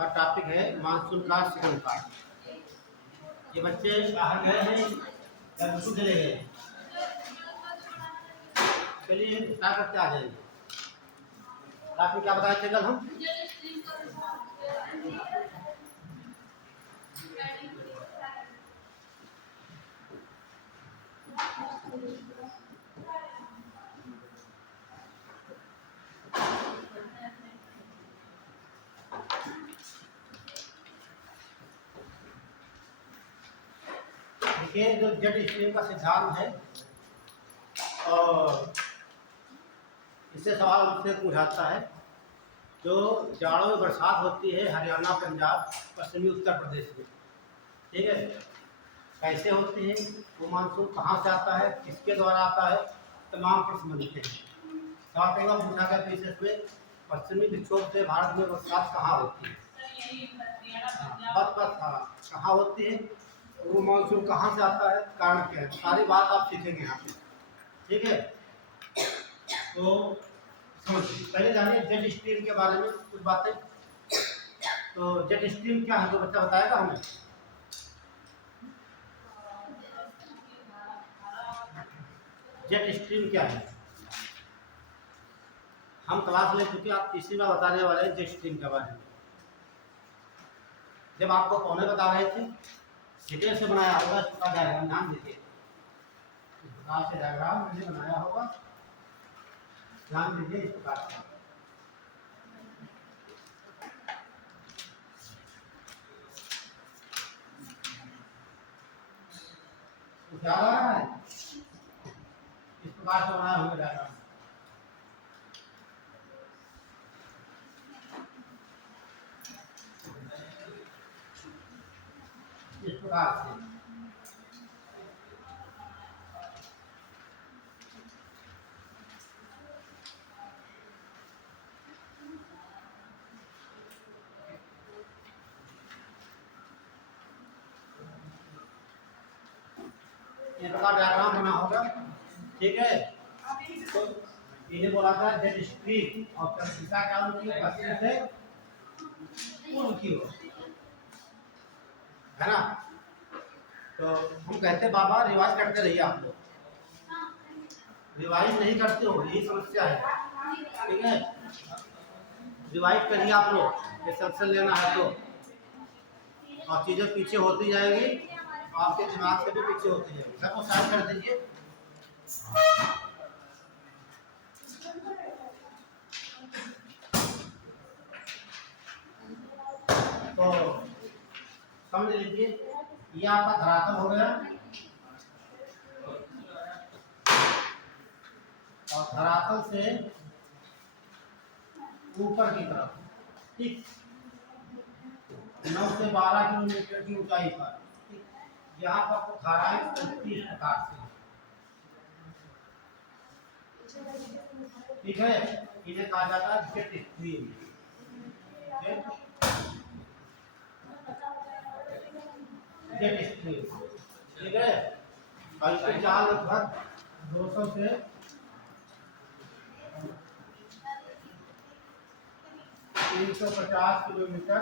हमारा टॉपिक है मानसून का सेकंड पार्ट। ये बच्चे बाहर गए हैं या घुसू चले गए? चलिए क्या करते आ जाएंगे। क्लास में क्या बताए थे कल हम? देखिए जो जेट स्ट्रीम का सिद्धांत है और इससे सवाल मुझसे पूछाता है जो जाड़ों में बरसात होती है हरियाणा, पंजाब, पश्चिमी उत्तर प्रदेश में, ठीक है, कैसे होती है, वो मानसून कहाँ से आता है, किसके द्वारा आता है, तमाम प्रश्न बनते हैं। साथ ही पूछा गया पीछे में पश्चिमी विक्षोभ से भारत में बरसात कहाँ होती है, बस कहाँ होती है, वो मानसून कहाँ से आता है, कारण क्या है, सारी बात आप सीखेंगे यहाँ पे, ठीक है। तो पहले जानिए जेट स्ट्रीम के बारे में कुछ बातें। तो जेट स्ट्रीम क्या है तो बच्चा बताएगा हमें। जेट स्ट्रीम क्या है? हम क्लास ले चुके, आप तीसरी बार बताने वाले हैं जेट स्ट्रीम के बारे में। जब आपको पौने बता रहे थे डिटेल से बनाया होगा इस प्रकार डायग्राम, ध्यान दीजिए इस प्रकार से डायग्राम मैंने बनाया होगा, ध्यान दीजिए इस प्रकार से। क्या आ रहा है इस प्रकार से बनाया होगा डायग्राम। इस प्रकार से इस प्रकार डायग्राम बना होगा, ठीक है। तो इन्हें बोला था जेट स्ट्रीम और दिशा क्या होती है, पश्चिम से पूर्व की ओर, है ना। तो हम कहते हैं बाबा रिवाइज करते रहिए, आप लोग रिवाइज नहीं करते हो, यही समस्या है, ठीक है। रिवाइज करिए आप लोग, ये सेक्शन लेना है तो, और चीजें पीछे होती जाएंगी, आपके दिमाग से भी पीछे होती जाएगी। सबको साइड कर दीजिए। तो समझ लीजिए ये आपका धरातल हो गया और धरातल से ऊपर की तरफ, ठीक, 9 से 12 किलोमीटर की ऊंचाई पर, यहाँ पर धाराएं चलती इस प्रकार से, ठीक है। इन्हें कहा जाता है जेट स्ट्रीम, जेट स्ट्रीम, ठीक है। और इसकी चाल लगभग 200 से 350 किलोमीटर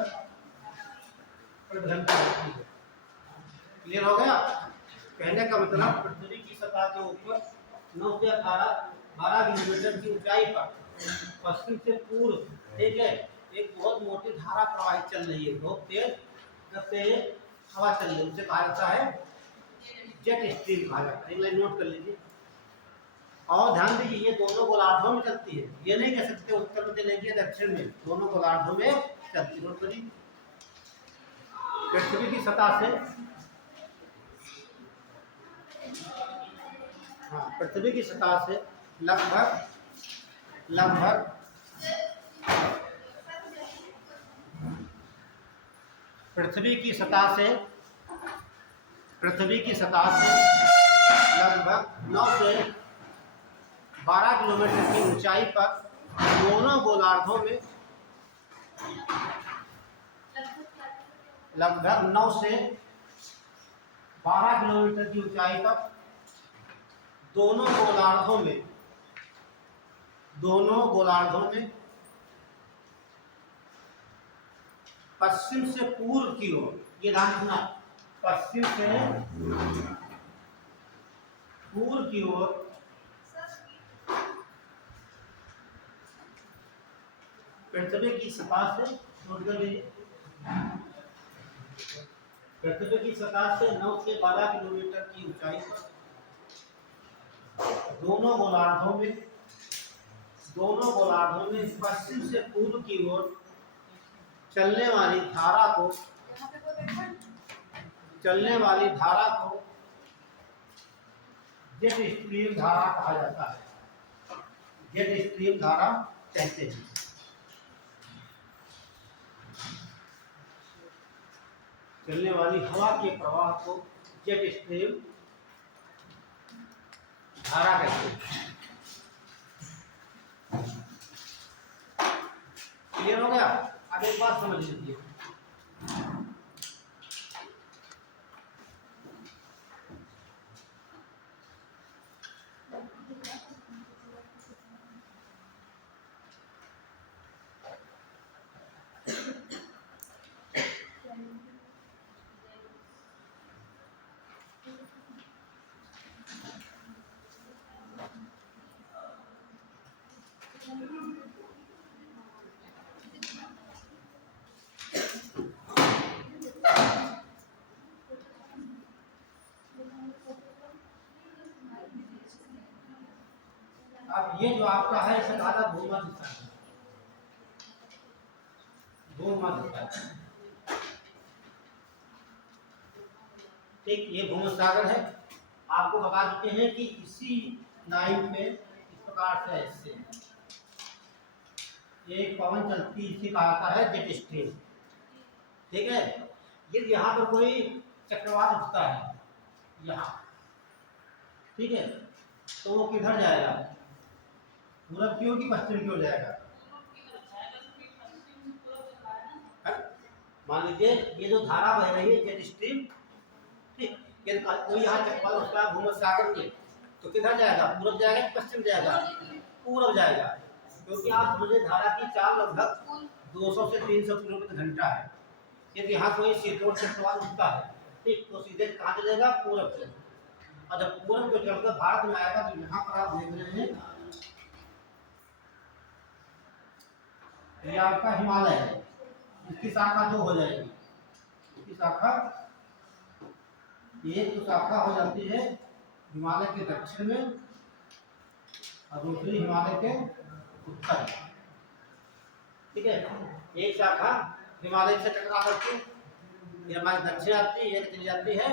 प्रति घंटा होती है। क्लियर हो गया? कहने का मतलब पृथ्वी की सतह के ऊपर 9 से 12 किलोमीटर की ऊंचाई पर पश्चिम से पूर्व, ठीक है, एक बहुत मोटी धारा प्रवाहित चल रही है, बहुत तेज हवा चल रही है, उसे कहा जाता है जेट स्ट्रीम कहा जाता है। एक लाइन नोट कर लीजिए और ध्यान दीजिए ये दोनों गोलार्धों में चलती है, ये नहीं कह सकते उत्तर में चलेगी दक्षिण में, दोनों गोलार्धों में चलती है। पृथ्वी की सतह से, हाँ, पृथ्वी की सतह से लगभग पृथ्वी की सतह से लगभग 9 से 12 किलोमीटर की ऊंचाई पर दोनों गोलार्धों में, लगभग 9 से 12 किलोमीटर की ऊंचाई पर दोनों गोलार्धों में पश्चिम से पूर्व की ओर, ये ध्यान रखना, पश्चिम से पूर्व की ओर पृथ्वी की सतह से, नोट कर लीजिए, पृथ्वी की सतह से 9 से 12 किलोमीटर की ऊंचाई पर दोनों गोलार्धों में पश्चिम से पूर्व की ओर चलने वाली धारा को जेट स्ट्रीम धारा कहा जाता है। जेट स्ट्रीम धारा कहते हैं। चलने वाली हवा के प्रवाह को जेट स्ट्रीम धारा कहते हैं। क्लियर हो गया? अब एक बात समझ लीजिए, अब ये जो आपका है इसे कहा भूमध्य सागर। भूमध्य सागर, ठीक, ये भूमध्य सागर है। आपको बता देते हैं कि इसी लाइन पे इस प्रकार से ऐसे एक पवन चलती, इसे कहा जाता है जेट स्ट्रीम। ठीक है, यदि यहाँ पर कोई चक्रवात उठता है यहाँ, ठीक है, तो वो किधर जाएगा? पूरब की ओर की पश्चिम की ओर जाएगा? मान लीजिए ये जो धारा बह रही है जेट स्ट्रीम, ठीक, यदि कोई यहाँ चक्रवात उठता है भूमध्य सागर में, तो किधर जाएगा? पूरब जाएगा कि पश्चिम जाएगा? पूरब जाएगा, क्योंकि आप समझे धारा की चाल लगभग 200 से 300 किलोमीटर घंटा है। यदि यहाँ कोई शीतोष्ण चक्रवात उठता है, ठीक, तो सीधे कहाँ चलेगा? पूरब से। और जब पूरब को चलकर भारत में आएगा तो यहाँ पर आप देख रहे हैं ये आपका हिमालय है, इसकी शाखा दो हो जाएगी। इसकी शाखा, एक तो शाखा हो जाती है हिमालय के दक्षिण में और दूसरी हिमालय के उत्तर। ठीक है, एक शाखा हिमालय से टकरा करके ये हमारे दक्षिण आती है, एक चली जाती है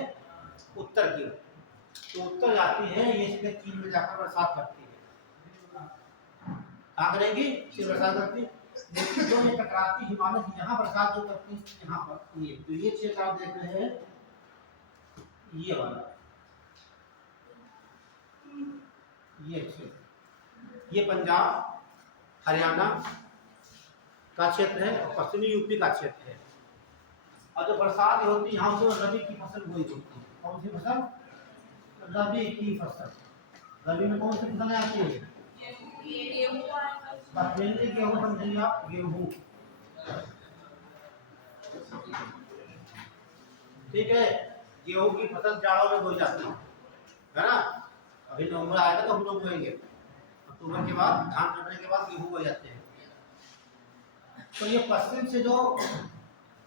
उत्तर की ओर। तो उत्तर जाती है, ये सीधे चीन में जाकर बरसात करती है। कहाँ करेगी? चीन बरसात करती है। लेकिन जो ये टकराती हिमालय की यहाँ बरसात जो करती है, यहाँ पर ये तो ये क्षेत्र आप देख रहे हैं, ये वाला ये क्षेत्र, ये पंजाब हरियाणा का क्षेत्र है और पश्चिमी यूपी का क्षेत्र है। और जो बरसात होती है यहाँ से रबी की फसल बोई होती है। कौन सी फसल? रबी की फसल। रबी में कौन सी फसलें आती है? गेहूँ समझिए आप, गेहूँ। ठीक है, गेहूँ की फसल जाड़ों में बोई जाती है ना। अभी नवंबर आएगा तो हम लोग बोएंगे, अक्टूबर के बाद धान कटने के बाद गेहूँ बोए जाते हैं। तो ये पश्चिम से जो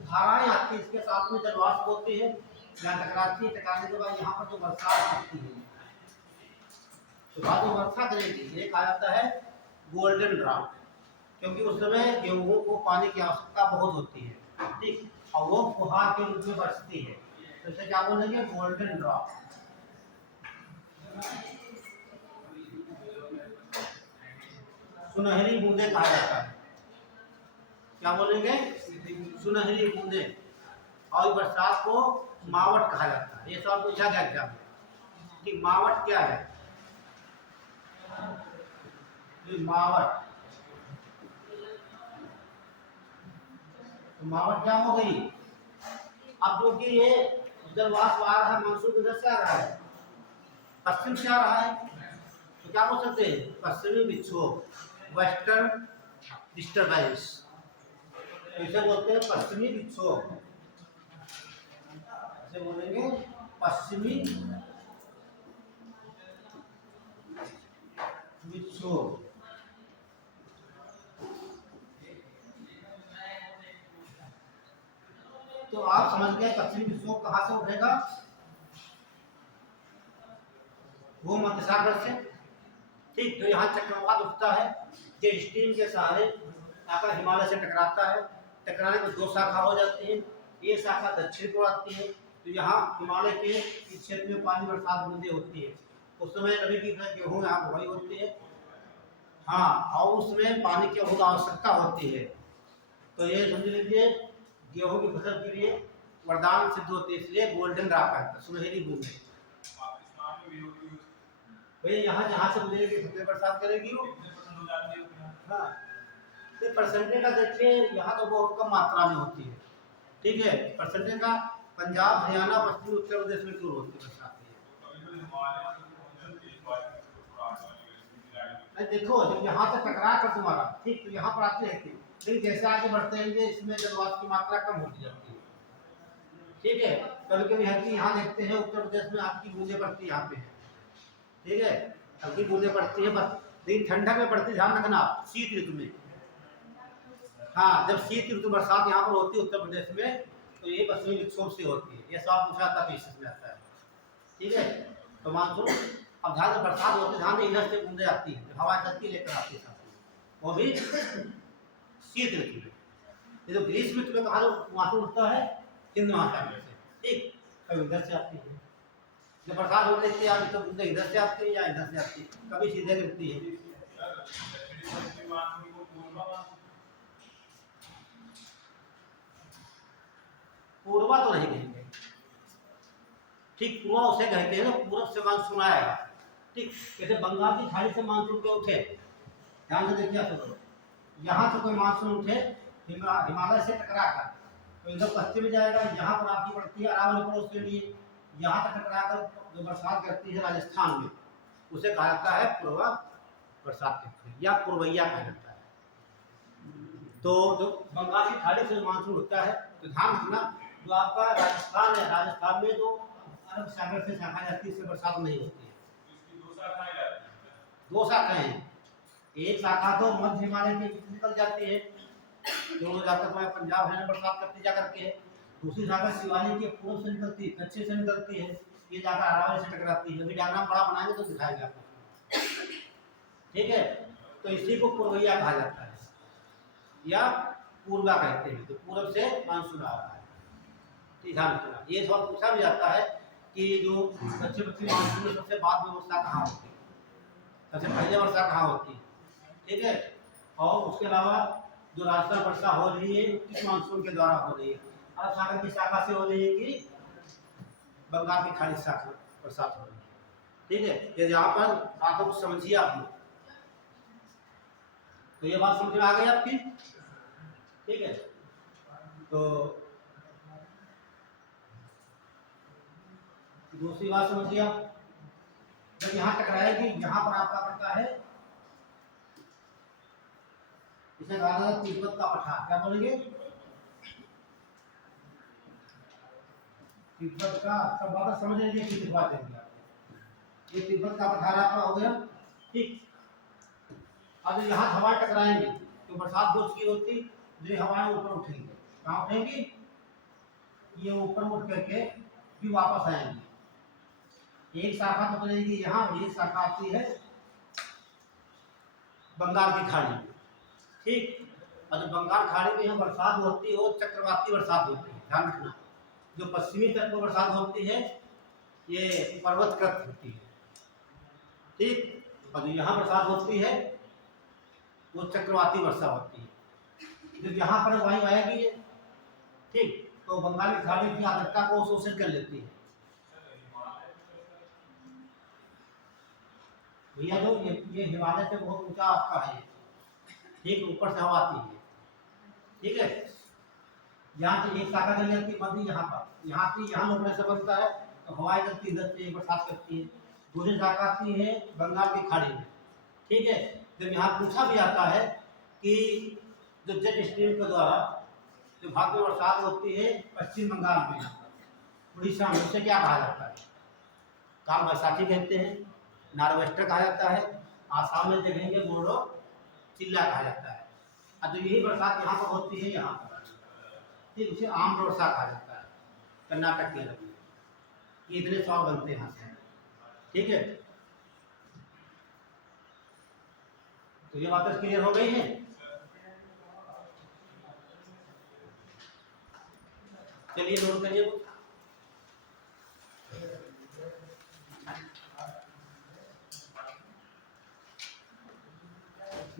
धाराएं आती है, इसके साथ में जलवाष्प होती है, यहाँ टकराती है, टकराने के बाद यहाँ पर जो बरसात होती है, तो बाद में वर्षा करेगी, ये कहा जाता है गोल्डन ड्राफ्ट, क्योंकि उस समय गेहूं को पानी की आवश्यकता बहुत होती है, ठीक, और वो फुहार के रूप में बरसती है, तो इसे क्या बोलेंगे? Golden draft. सुनहरी बूंदे कहा जाता है। क्या बोलेंगे? सुनहरी बूंदे। और बरसात को मावट कहा जाता है। ये सवाल पूछा गया एग्जाम में कि मावट क्या है? मावट, तो मावट क्या हो गई? अब जो कि ये जलवाष्प आ रहा है, मानसून किधर से आ रहा है? पश्चिम से आ रहा है, तो क्या बोल सकते हैं? पश्चिमी विक्षोभ, वेस्टर्न डिस्टर्बेंस। तो इसे बोलते हैं पश्चिमी विक्षोभ, इसे बोलेंगे पश्चिमी विक्षोभ। तो आप समझ गए पश्चिमी विक्षोभ कहां से उठेगा, वो मध्य सागर से। ठीक, तो यहाँ चक्रवात उठता है, जो स्टीम के सहारे आकर हिमालय से टकराता है। टकराने में दो शाखा हो जाती है, एक शाखा दक्षिण को आती है, तो यहाँ हिमालय के इस क्षेत्र में पानी बरसात बूंदे होती है। उस समय रबी की गेहूँ यहाँ बुआई होती है, हाँ, और उसमें पानी की बहुत आवश्यकता होती है। तो ये समझ लीजिए गेहूँ की फसल के लिए वरदान सिद्ध होती है, इसलिए गोल्डन ड्रॉप है, सुनहरी बूंदे। भैया यहाँ जहाँ से गुजरेगी कितने बरसात करेगी वो, हाँ, तो परसेंटेज का देखिए यहाँ तो बहुत कम मात्रा में होती है। ठीक है, परसेंटेज का पंजाब, हरियाणा, पश्चिमी उत्तर प्रदेश में क्यों होती है बरसात? देखो जब यहाँ से टकरा कर तुम्हारा, ठीक, तो यहाँ पर आती रहती है, लेकिन जैसे आगे बढ़ते हैं इसमें जलवायु की मात्रा कम होती जाती है। ठीक है, कभी कभी हल्की यहाँ देखते हैं उत्तर प्रदेश में आपकी बूंदे पड़ती है, यहाँ पे, ठीक है, हल्की बूंदे पड़ती है बस, लेकिन ठंडक में पड़ती है, ध्यान रखना शीत ऋतु में। हाँ, जब शीत ऋतु बरसात यहाँ पर होती है उत्तर प्रदेश में, तो ये पश्चिमी विक्षोभ से होती है। ये सवाल पूछा था पीसीएस में आता है। ठीक है, तो मानसून अब ध्यान से बरसात होती है, ध्यान से इधर से बूंदे आती है, हवा चलती लेकर आती है, वो भी शीत ऋतु में। ये जो ग्रीष्म ऋतु में कहा जो मानसून उठता है हिंद महासागर से, ठीक, कभी इधर से आती है, जब बरसात हो रही है तो बूंदे इधर से आती है या इधर से आती है, कभी सीधे गिरती है। पूर्वा तो नहीं कहेंगे, ठीक, पूर्वा उसे कहते हैं ना पूरब से मानसून आएगा। ठीक, जैसे बंगाल की खाड़ी से मानसून के उठे, ध्यान से देखिए आप, यहाँ से कोई मानसून उठे हिमालय से टकरा कर, तो इधर पश्चिम में जाएगा, यहाँ पर आपकी पड़ती है अरावली पड़ोस के लिए, यहाँ तक टकरा कर जो बरसात करती है राजस्थान में, उसे कहा जाता है पूर्वा बरसात कहते या पूर्वैया कहा जाता है। तो जो बंगाल की खाड़ी से मानसून होता है, तो ध्यान रखना जो आपका राजस्थान है, राजस्थान में जो अरब सागर से शाखा जाती है, इससे बरसात नहीं होती है। दो शाखाएं हैं, एक शाखा तो मध्य हिमालय में निकल जाती है, जो जाकर तुम्हारे पंजाब हरियाणा बरसात करती जा करके है। दूसरी शाखा शिवालिक के पूर्व से निकलती है, पश्चिम से निकलती है, ये जाकर अरावली से टकराती है। अभी डायग्राम बड़ा बनाएंगे तो दिखाएंगे आपको। ठीक है, तो इसी को पूर्वैया कहा जाता है या पूर्वा कहते हैं, तो पूर्व से मानसून आ रहा है। ध्यान रखना, ये सवाल पूछा भी जाता है कि जो दक्षिण पश्चिम मानसून में सबसे बाद में वर्षा कहाँ होती है, सबसे पहले वर्षा कहाँ होती है। ठीक है, और उसके अलावा जो राजस्थान वर्षा हो रही है किस मानसून के द्वारा हो रही है, अरब सागर की शाखा से हो रही है कि बंगाल की खाड़ी शाखा बरसात हो रही है। ठीक है, ये यहाँ पर आप कुछ समझिए आप लोग, तो ये बात समझ में आ गई आपकी। ठीक है, तो दूसरी बात समझिए आप, जब यहाँ टकराएगी, यहाँ पर आपका पड़ता है, इसे कहा जाता है तिब्बत का पठार। क्या बोलेंगे? तिब्बत का, सब बात समझ लीजिए, किस बात है ये तिब्बत का पठार आपका हो गया। ठीक, अब यहाँ हवाएं टकराएंगी तो बरसात हो चुकी होती, जो हवाएं ऊपर उठेंगी, कहाँ उठेंगी? ये ऊपर उठ करके भी वापस आएंगी। एक शाखा तो बनेगी यहाँ, एक शाखा आती है बंगाल की खाड़ी में। ठीक, और जब बंगाल खाड़ी में यहाँ बरसात होती है वो चक्रवाती बरसात होती है। ध्यान रखना, जो पश्चिमी तट पर बरसात होती है ये पर्वतकृत होती है। ठीक, और जो यहाँ बरसात होती है वो चक्रवाती वर्षा होती है। जब यहाँ पर वायु आएगी, ठीक, तो बंगाल की खाड़ी की आर्द्रता को शोषित कर लेती है। भैया जो ये हिमालय से बहुत ऊंचा आपका है, ठीक, ऊपर से हवा आती है। ठीक है, यहाँ से एक शाखा चली जाती है मध्य, यहाँ पर यहाँ से यहाँ लोगों से बनता है, तो हवाएं चलती इधर से बरसात करती है। दूसरी शाखा आती है बंगाल की खाड़ी में। ठीक है, जब यहाँ पूछा भी आता है कि जो जेट स्ट्रीम के द्वारा जो भाग में बरसात होती है पश्चिम बंगाल में, उड़ीसा में, उसे क्या कहा जाता है? काल बैसाखी कहते हैं, नार्वेस्टर कहा जाता है, आसाम में देखेंगे बोडो चिल्ला कहा जाता है। और जो यही बरसात यहाँ पर होती है, यहाँ पर ठीक उसे आम वर्षा कहा जाता है कर्नाटक के अंदर। ये इतने सवाल बनते हैं यहाँ से, ठीक है। तो ये बातें क्लियर हो गई है। चलिए नोट करिए,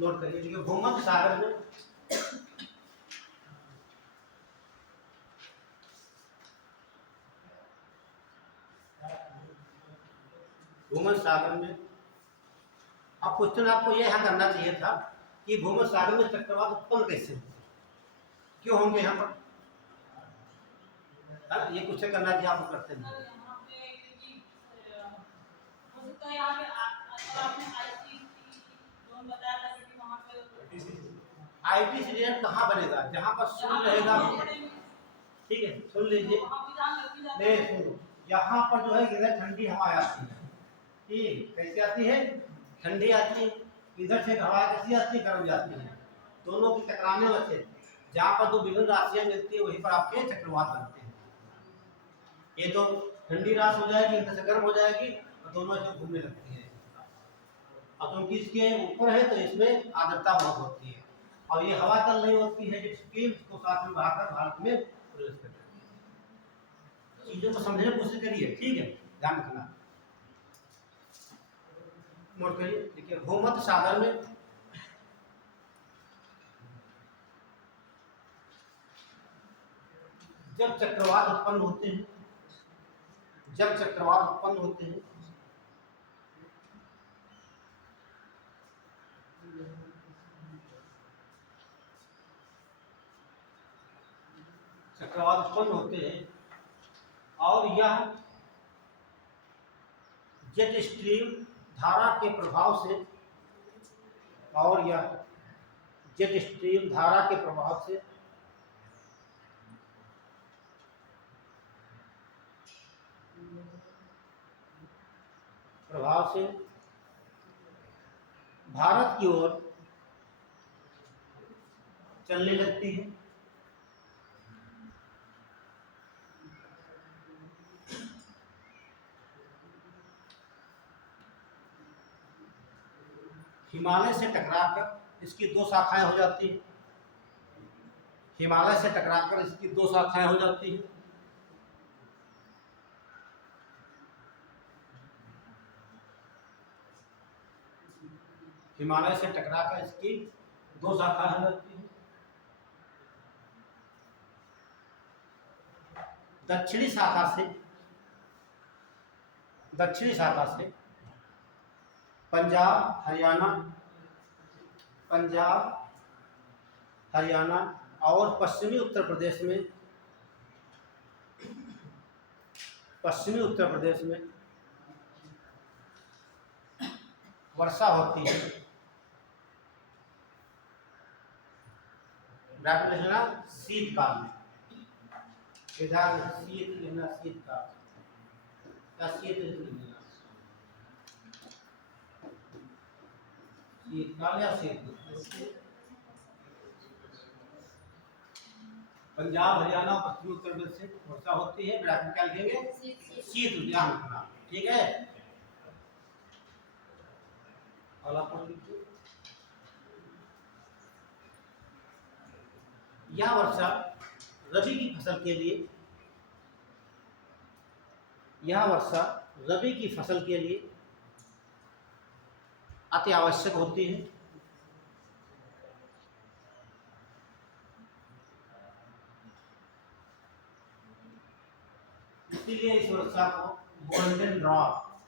नोट करिए। देखिए भूमध्य सागर में भूमध्य सागर में अब क्वेश्चन आपको यह यहाँ करना चाहिए था कि भूमध्य सागर में चक्रवात उत्पन्न कैसे होते, क्यों होंगे यहाँ पर? ये क्वेश्चन करना चाहिए, आपको करते हैं। आईटी सीजन कहाँ बनेगा? जहाँ पर शून्य रहेगा, ठीक है, सुन लीजिए। नहीं सुनो, यहाँ पर जो है इधर ठंडी हवा आती है, ठीक, कैसे आती है? ठंडी आती है। इधर से हवा कैसी आती है? गर्म जाती है। दोनों की टकराने से जहाँ पर दो विभिन्न राशियां मिलती है वहीं पर आपके चक्रवात बनते हैं। ये तो ठंडी राशि हो जाएगी, इधर से गर्म हो जाएगी और दोनों ऐसे घूमने लगती है। अब क्योंकि इसके ऊपर है तो इसमें आर्द्रता बहुत होती है और ये हवा चल रही होती है जिसकी उसको साथ में बहाकर भारत में प्रवेश करती है। चीजों को समझने की कोशिश करिए, ठीक है, ध्यान रखना। नोट करिए। देखिए भूमध्य सागर में जब चक्रवात उत्पन्न होते हैं, जब चक्रवात उत्पन्न होते हैं चक्रवात उत्पन्न होते हैं और यह जेट स्ट्रीम धारा के प्रभाव से, और यह जेट स्ट्रीम धारा के प्रभाव से भारत की ओर चलने लगती है। हिमालय से टकराकर इसकी दो शाखाएं हो जाती हैं। हिमालय से टकराकर इसकी दो शाखाएं हो जाती हैं। हिमालय से टकराकर इसकी दो शाखाएं हो जाती हैं। दक्षिणी शाखा से पंजाब हरियाणा और पश्चिमी उत्तर प्रदेश में वर्षा होती है। शीतकाल में, शीतकाल या पंजाब हरियाणा और पश्चिमी उत्तर प्रदेश से वर्षा होती है। क्या लिखेंगे? शीत, ध्यान रखना, ठीक है। यह वर्षा रबी की फसल के लिए अति आवश्यक होती है। इसीलिए इस वर्षा को गोल्डन ड्रॉप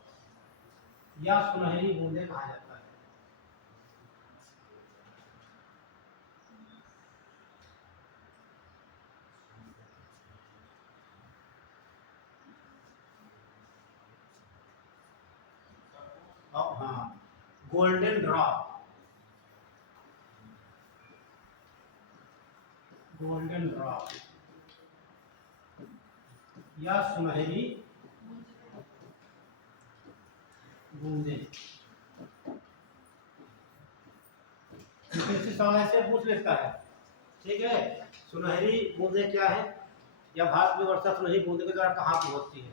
या सुनहरी बूंदें कहा जाता है। हाँ, गोल्डन ड्रॉप गोल्डन ड्रॉप या सुनहरी बूंदे। सवाल ऐसे पूछ लेता है, ठीक है। सुनहरी बूंदे क्या है, या भारत में वर्षा सुनहरी बूंदे के द्वारा कहाँ पर होती है,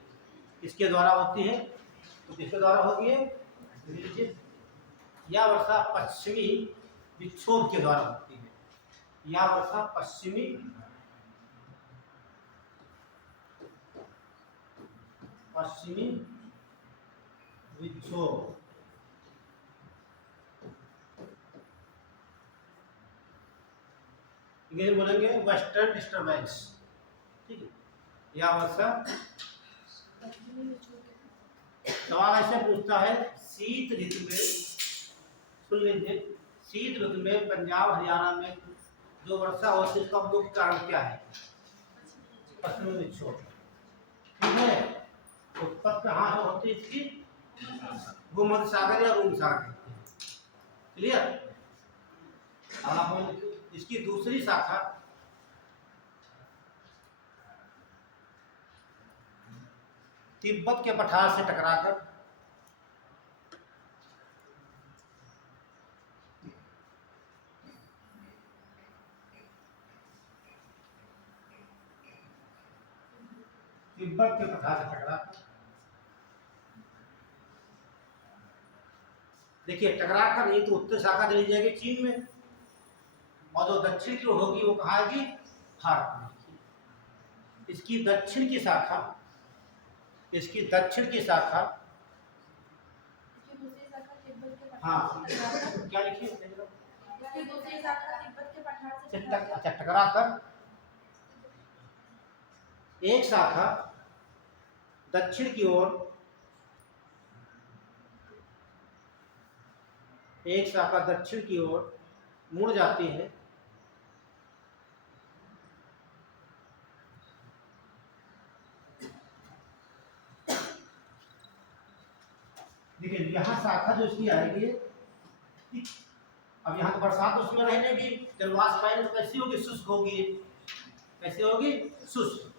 किसके द्वारा होती है, तो किसके द्वारा होती है, या वर्षा पश्चिमी विक्षोभ के द्वारा होती है, या वर्षा पश्चिमी विक्षोभ, इंग्लिश बोलेंगे वेस्टर्न डिस्टर्बेंस, ठीक है, या वर्षा। सवाल ऐसे पूछता है, शीत ऋतु में, सुन लीजिए, शीत ऋतु में पंजाब हरियाणा में जो वर्षा होती है उसका मुख्य कारण क्या है, पश्चिमी विक्षोभ, ठीक है। उत्पत्ति कहाँ से होती है इसकी, भूमध्य सागर या रूम सागर, क्लियर। अब आप इसकी दूसरी शाखा तिब्बत के पठार से टकराकर देखिए टकराकर, ये तो उत्तर शाखा चली जाएगी चीन में, और जो दक्षिण की होगी वो कहाँ आएगी, भारत में। इसकी दक्षिण की शाखा, हाँ क्या लिखिए, अच्छा टकराकर एक शाखा दक्षिण की ओर, मुड़ जाती है, देखिए यहाँ शाखा जो इसकी आएगी, अब यहाँ तो बरसात उसमें रहने की, जब वाष्प आएगी तो कैसी होगी, शुष्क होगी, कैसी होगी, शुष्क।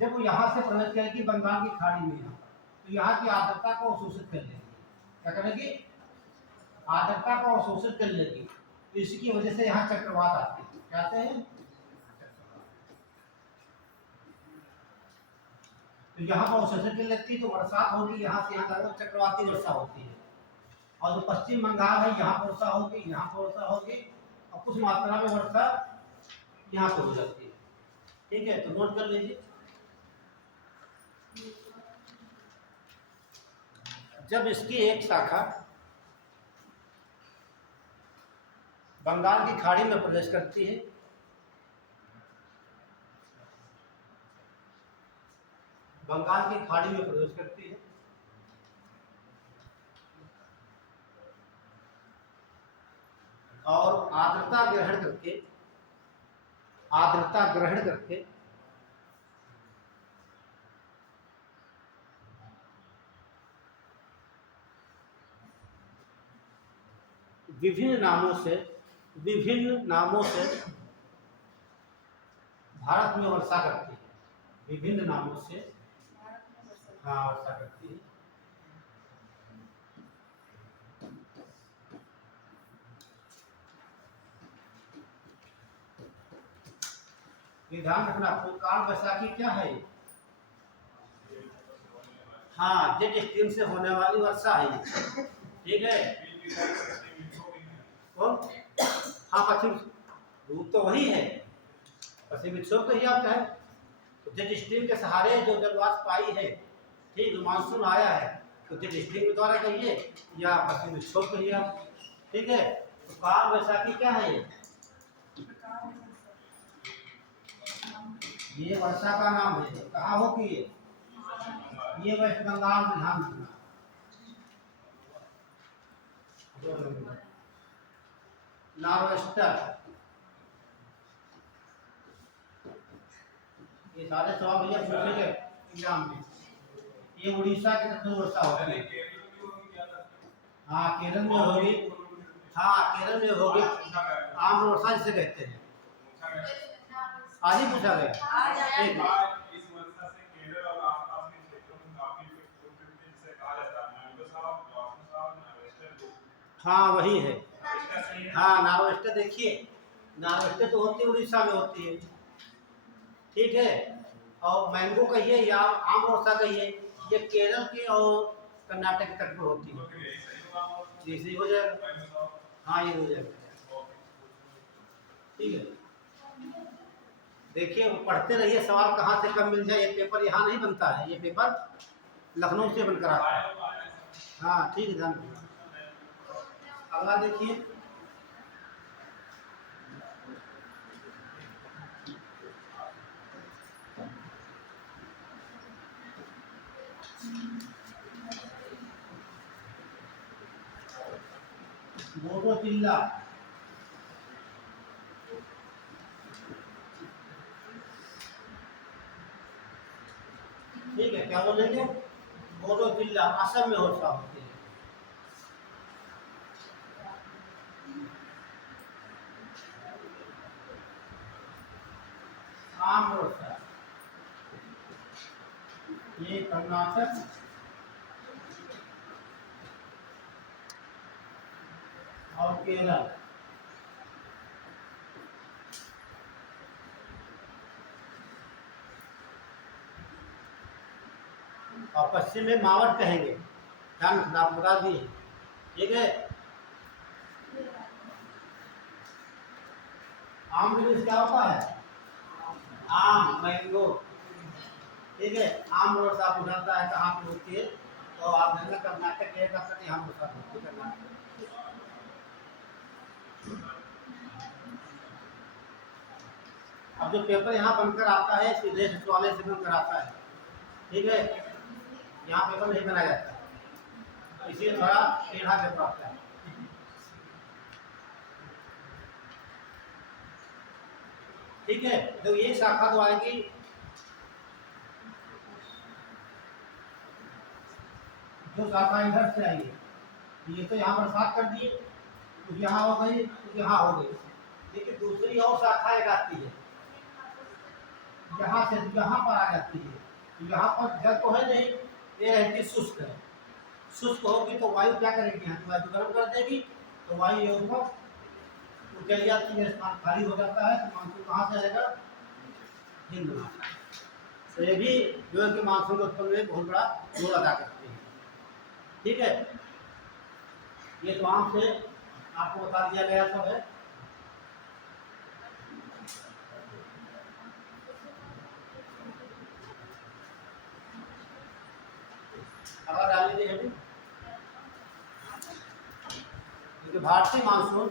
जब वो यहाँ से प्रवेश करेगी बंगाल की खाड़ी में, यहाँ तो यहाँ की आर्द्रता को अवशोषित कर लेगी, क्या करेगी, आर्द्रता को अवशोषित कर लेगी, तो इसकी वजह से यहाँ चक्रवात आते हैं, क्या आते हैं, तो यहाँ पर अवशोषित कर लेती है, तो बरसात होगी, यहाँ से यहाँ चक्रवाती वर्षा होती है। और जो पश्चिम बंगाल है यहाँ पर वर्षा होगी, यहाँ पर वर्षा होगी, और कुछ मात्रा में वर्षा यहाँ पर हो जाती है, ठीक है। तो नोट कर लीजिए, जब इसकी एक शाखा बंगाल की खाड़ी में प्रवेश करती है, और आर्द्रता ग्रहण करके विभिन्न नामों से भारत में वर्षा करती है, विभिन्न नामों से वर्षा करती है। ध्यान रखना, आपको काल बैसाखी क्या है, हाँ जेट स्ट्रीम से होने वाली वर्षा है, ठीक है। कौन, हाँ पश्चिम, रूप तो वही है, पश्चिम विक्षोभ कहिए आप चाहे, तो जेट स्ट्रीम के सहारे जो जलवाष्प आई है, ठीक, जो मानसून आया है, तो जेट स्ट्रीम के द्वारा कहिए या पश्चिम विक्षोभ कहिए आप, ठीक है। तो काल बैसाखी क्या है, ये वर्षा का नाम है, कहाँ होती है, ये वेस्ट बंगाल में, ध्यान रखना, नॉर्वेस्टर, ये सारे सवाल भैया पूछेंगे एग्जाम में। ये उड़ीसा की तरफ वर्षा होती है, हाँ केरल में होगी, हाँ केरल में होगी, आम वर्षा जिसे कहते हैं, आज ही पूछा गया। ठीक है। इस वर्षा से केरल और आसपास के क्षेत्रों में काफी से कहा जाता है हाँ वही है। इसका सही है। हाँ नार्वेस्टर देखिए, नार्वेस्टर तो होती है उड़ीसा में होती है, ठीक है। और मैंगो कहिए या आम वर्षा कहिए, ये केरल के और कर्नाटक के तट पर होती है। जैसे हो जाएगा, हाँ ये हो जाएगा, ठीक है। देखिए पढ़ते रहिए, सवाल कहाँ से कब मिल जाए। ये पेपर यहाँ नहीं बनता है, ये पेपर लखनऊ से बनकर आता है। हाँ ठीक है, ध्यान रखिए। अगला देखिए, बोरोचिल्ला, ठीक है। क्या बोलेंगे? बोरोचिल्ला असम में वर्षा होती है। आम वर्षा, ये कर्नाटक और केरल, और पश्चिम में मावट कहेंगे। ध्यान रखना, आप बता दिए, ठीक है। आम में क्या होता है? आम, मैंगो, ठीक है। आम वर्षा बुझाता है कहाँ पे होती है, तो आप देखना कर्नाटक के यहाँ वर्षा होती है, कर्नाटक। अब जो पेपर यहाँ बनकर आता है सीधे सचिवालय से बनकर आता है, ठीक है। यहाँ पेपर नहीं बनाया जाता, इसलिए थोड़ा टेढ़ा पेपर आता है, ठीक है। तो ये शाखा तो आएगी, जो शाखा इधर से आएगी, ये तो यहाँ बरसात कर दिए, तो यहाँ हो गई, तो यहाँ हो गई। लेकिन दूसरी और शाखा एक आती है, यहाँ से यहाँ पर आ जाती है। तो यहाँ पर जल तो है नहीं, ये रहती शुष्क है। शुष्क होगी तो वायु क्या करेगी? यहाँ की वायु गर्म कर देगी, तो वायु ये ऊपर चली जाती है, स्थान खाली हो जाता है। तो मानसून कहाँ से आएगा? हिंद महासागर। तो ये भी जो है कि मानसून के उत्पन्न में बहुत बड़ा रोल अदा करते हैं, ठीक है। ये तो आम से आपको बता दिया गया सब है। अगर डाल लीजिए हेडिंग, क्योंकि भारतीय मानसून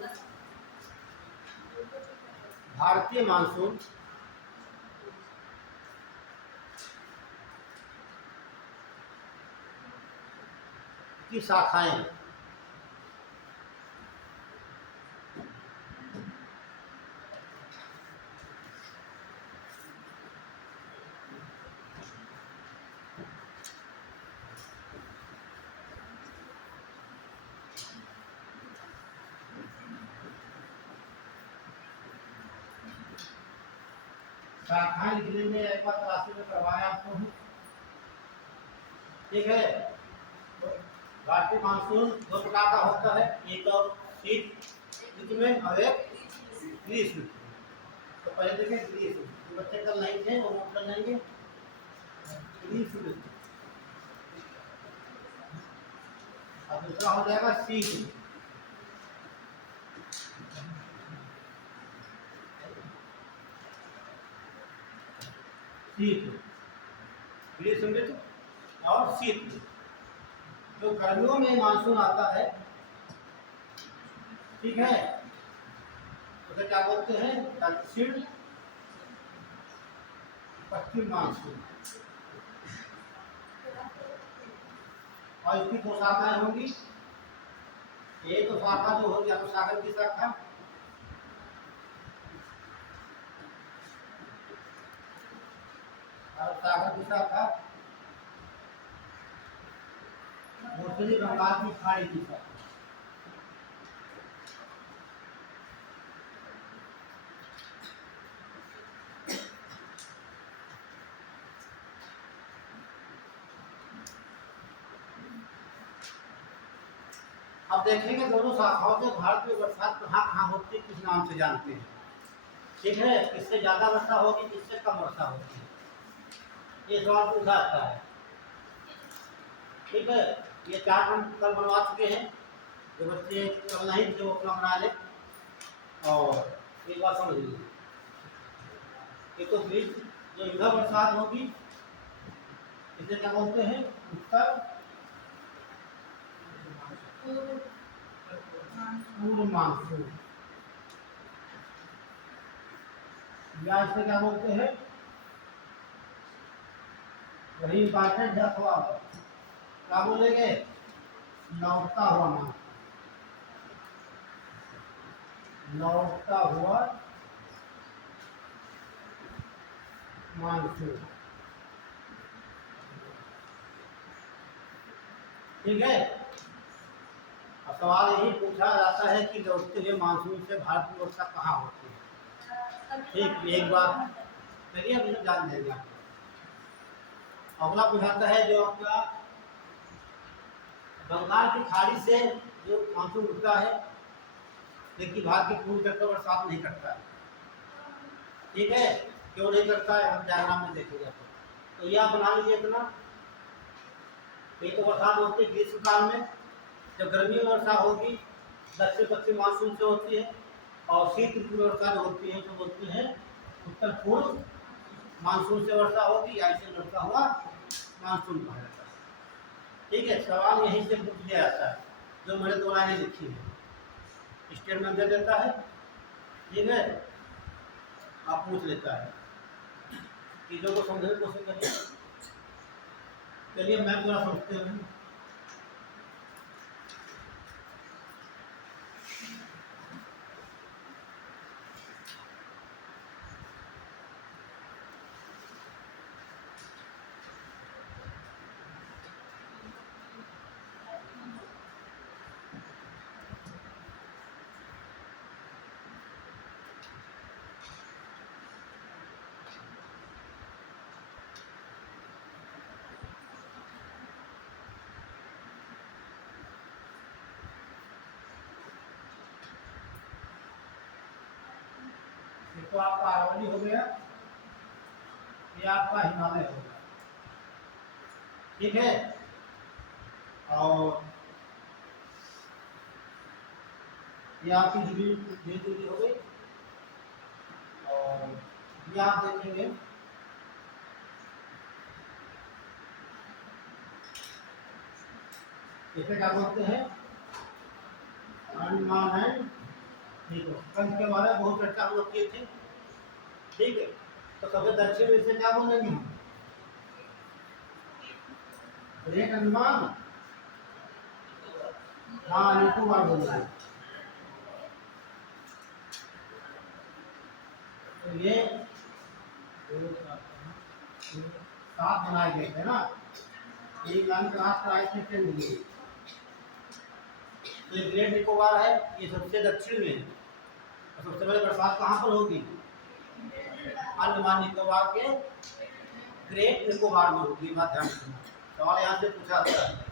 की शाखाएं, शाखाएं लिखने में एक बार क्लासेस में करवाया आपको, ठीक है। तो भारतीय मानसून दो प्रकार का होता है, एक तो शीत ऋतु में और एक ग्रीष्म। तो पहले देखें ग्रीष्म, जो बच्चे कल नहीं थे वो नोट कर लेंगे। ग्रीष्म ऋतु, और दूसरा हो जाएगा शीत ऋतु। शीत, ग्रीष्म ऋतु और शीत ऋतु। जो गर्मियों में मानसून आता है, ठीक है, उसे क्या बोलते हैं? दक्षिण पश्चिम मानसून। और इसकी दो शाखाएं होंगी, एक तो शाखा जो होगी अरब सागर की शाखा, अरब सागर की शाखा, उत्तरी बंगाल की खाड़ी की शाखा। अब देखेंगे दोनों शाखाओं से भारत में बरसात कहाँ कहाँ होती है, किस नाम से जानते हैं। ठीक है, किससे ज़्यादा वर्षा होगी, किससे कम वर्षा होगी, ये सवाल पूछा जाता है। ठीक है, ये चार्ट हम कल बनवा चुके हैं, जो बच्चे कल नहीं थे वो अपना बना ले और एक बात समझ लीजिए। एक तो ग्रीष्म जो इधर बरसात होगी इसे क्या बोलते हैं, उत्तर पूर्व मानसून, या इसे क्या बोलते हैं, वही बात है जथवा, क्या बोलेंगे, लौटता हुआ मानसून, लौटता हुआ मानसून। ठीक है, अब सवाल यही पूछा जाता है कि लौटते हुए मानसून से भारत में वर्षा कहाँ होती है। ठीक, एक बात चलिए अभी हम जान लेंगे। अगला पूछाता है जो आपका बंगाल की खाड़ी से जो मानसून उठता है, लेकिन भारत के पूर्व तट पर बरसात नहीं करता है। ठीक है, क्यों नहीं करता है हम डायग्राम में देखेंगे। तो यह बना लीजिए इतना, एक तो बरसात होती है ग्रीष्म काल में, जब गर्मी में वर्षा होगी दक्षिण पश्चिम मानसून से होती है, और शीत ऋतु में वर्षा जो होती है तो बोलते हैं उत्तर पूर्व मानसून से वर्षा होगी, या इसे लौटता हुआ मानसून कहा जाता है। ठीक है, सवाल यहीं से पूछ लिया जाता है, जो मैंने दो लाइनें लिखी है स्टेटमेंट दे देता है। ठीक है, आप पूछ लेता है, चीज़ों को समझने की कोशिश करिए। चलिए मैं पूरा समझते हैं। तो आपका अरवली हो गया, ये आपका हिमालय हो गया। ठीक है, और ये आपकी धीरे हो गई, और ये आप देखेंगे इसे क्या बोलते हैं, अंडमान एंड निकोबार के बारे में बहुत चर्चा हम लोग किए थे। ठीक है, तो सबसे दक्षिण में इसे क्या बोलेंगे हम, ग्रेट अंडमान, हाँ निकोबार बोलेंगे। तो ये 7 बनाए गए थे ना, एक लाइन राष्ट्र आए थे ट्रेन हुई। तो ये ग्रेट निकोबार है, ये सबसे दक्षिण में है। तो सबसे पहले बरसात कहाँ पर होगी, अंडमान निकोबार के ग्रेट निकोबार में होगी। बात ध्यान रखना, सवाल यहाँ से पूछा जाता है।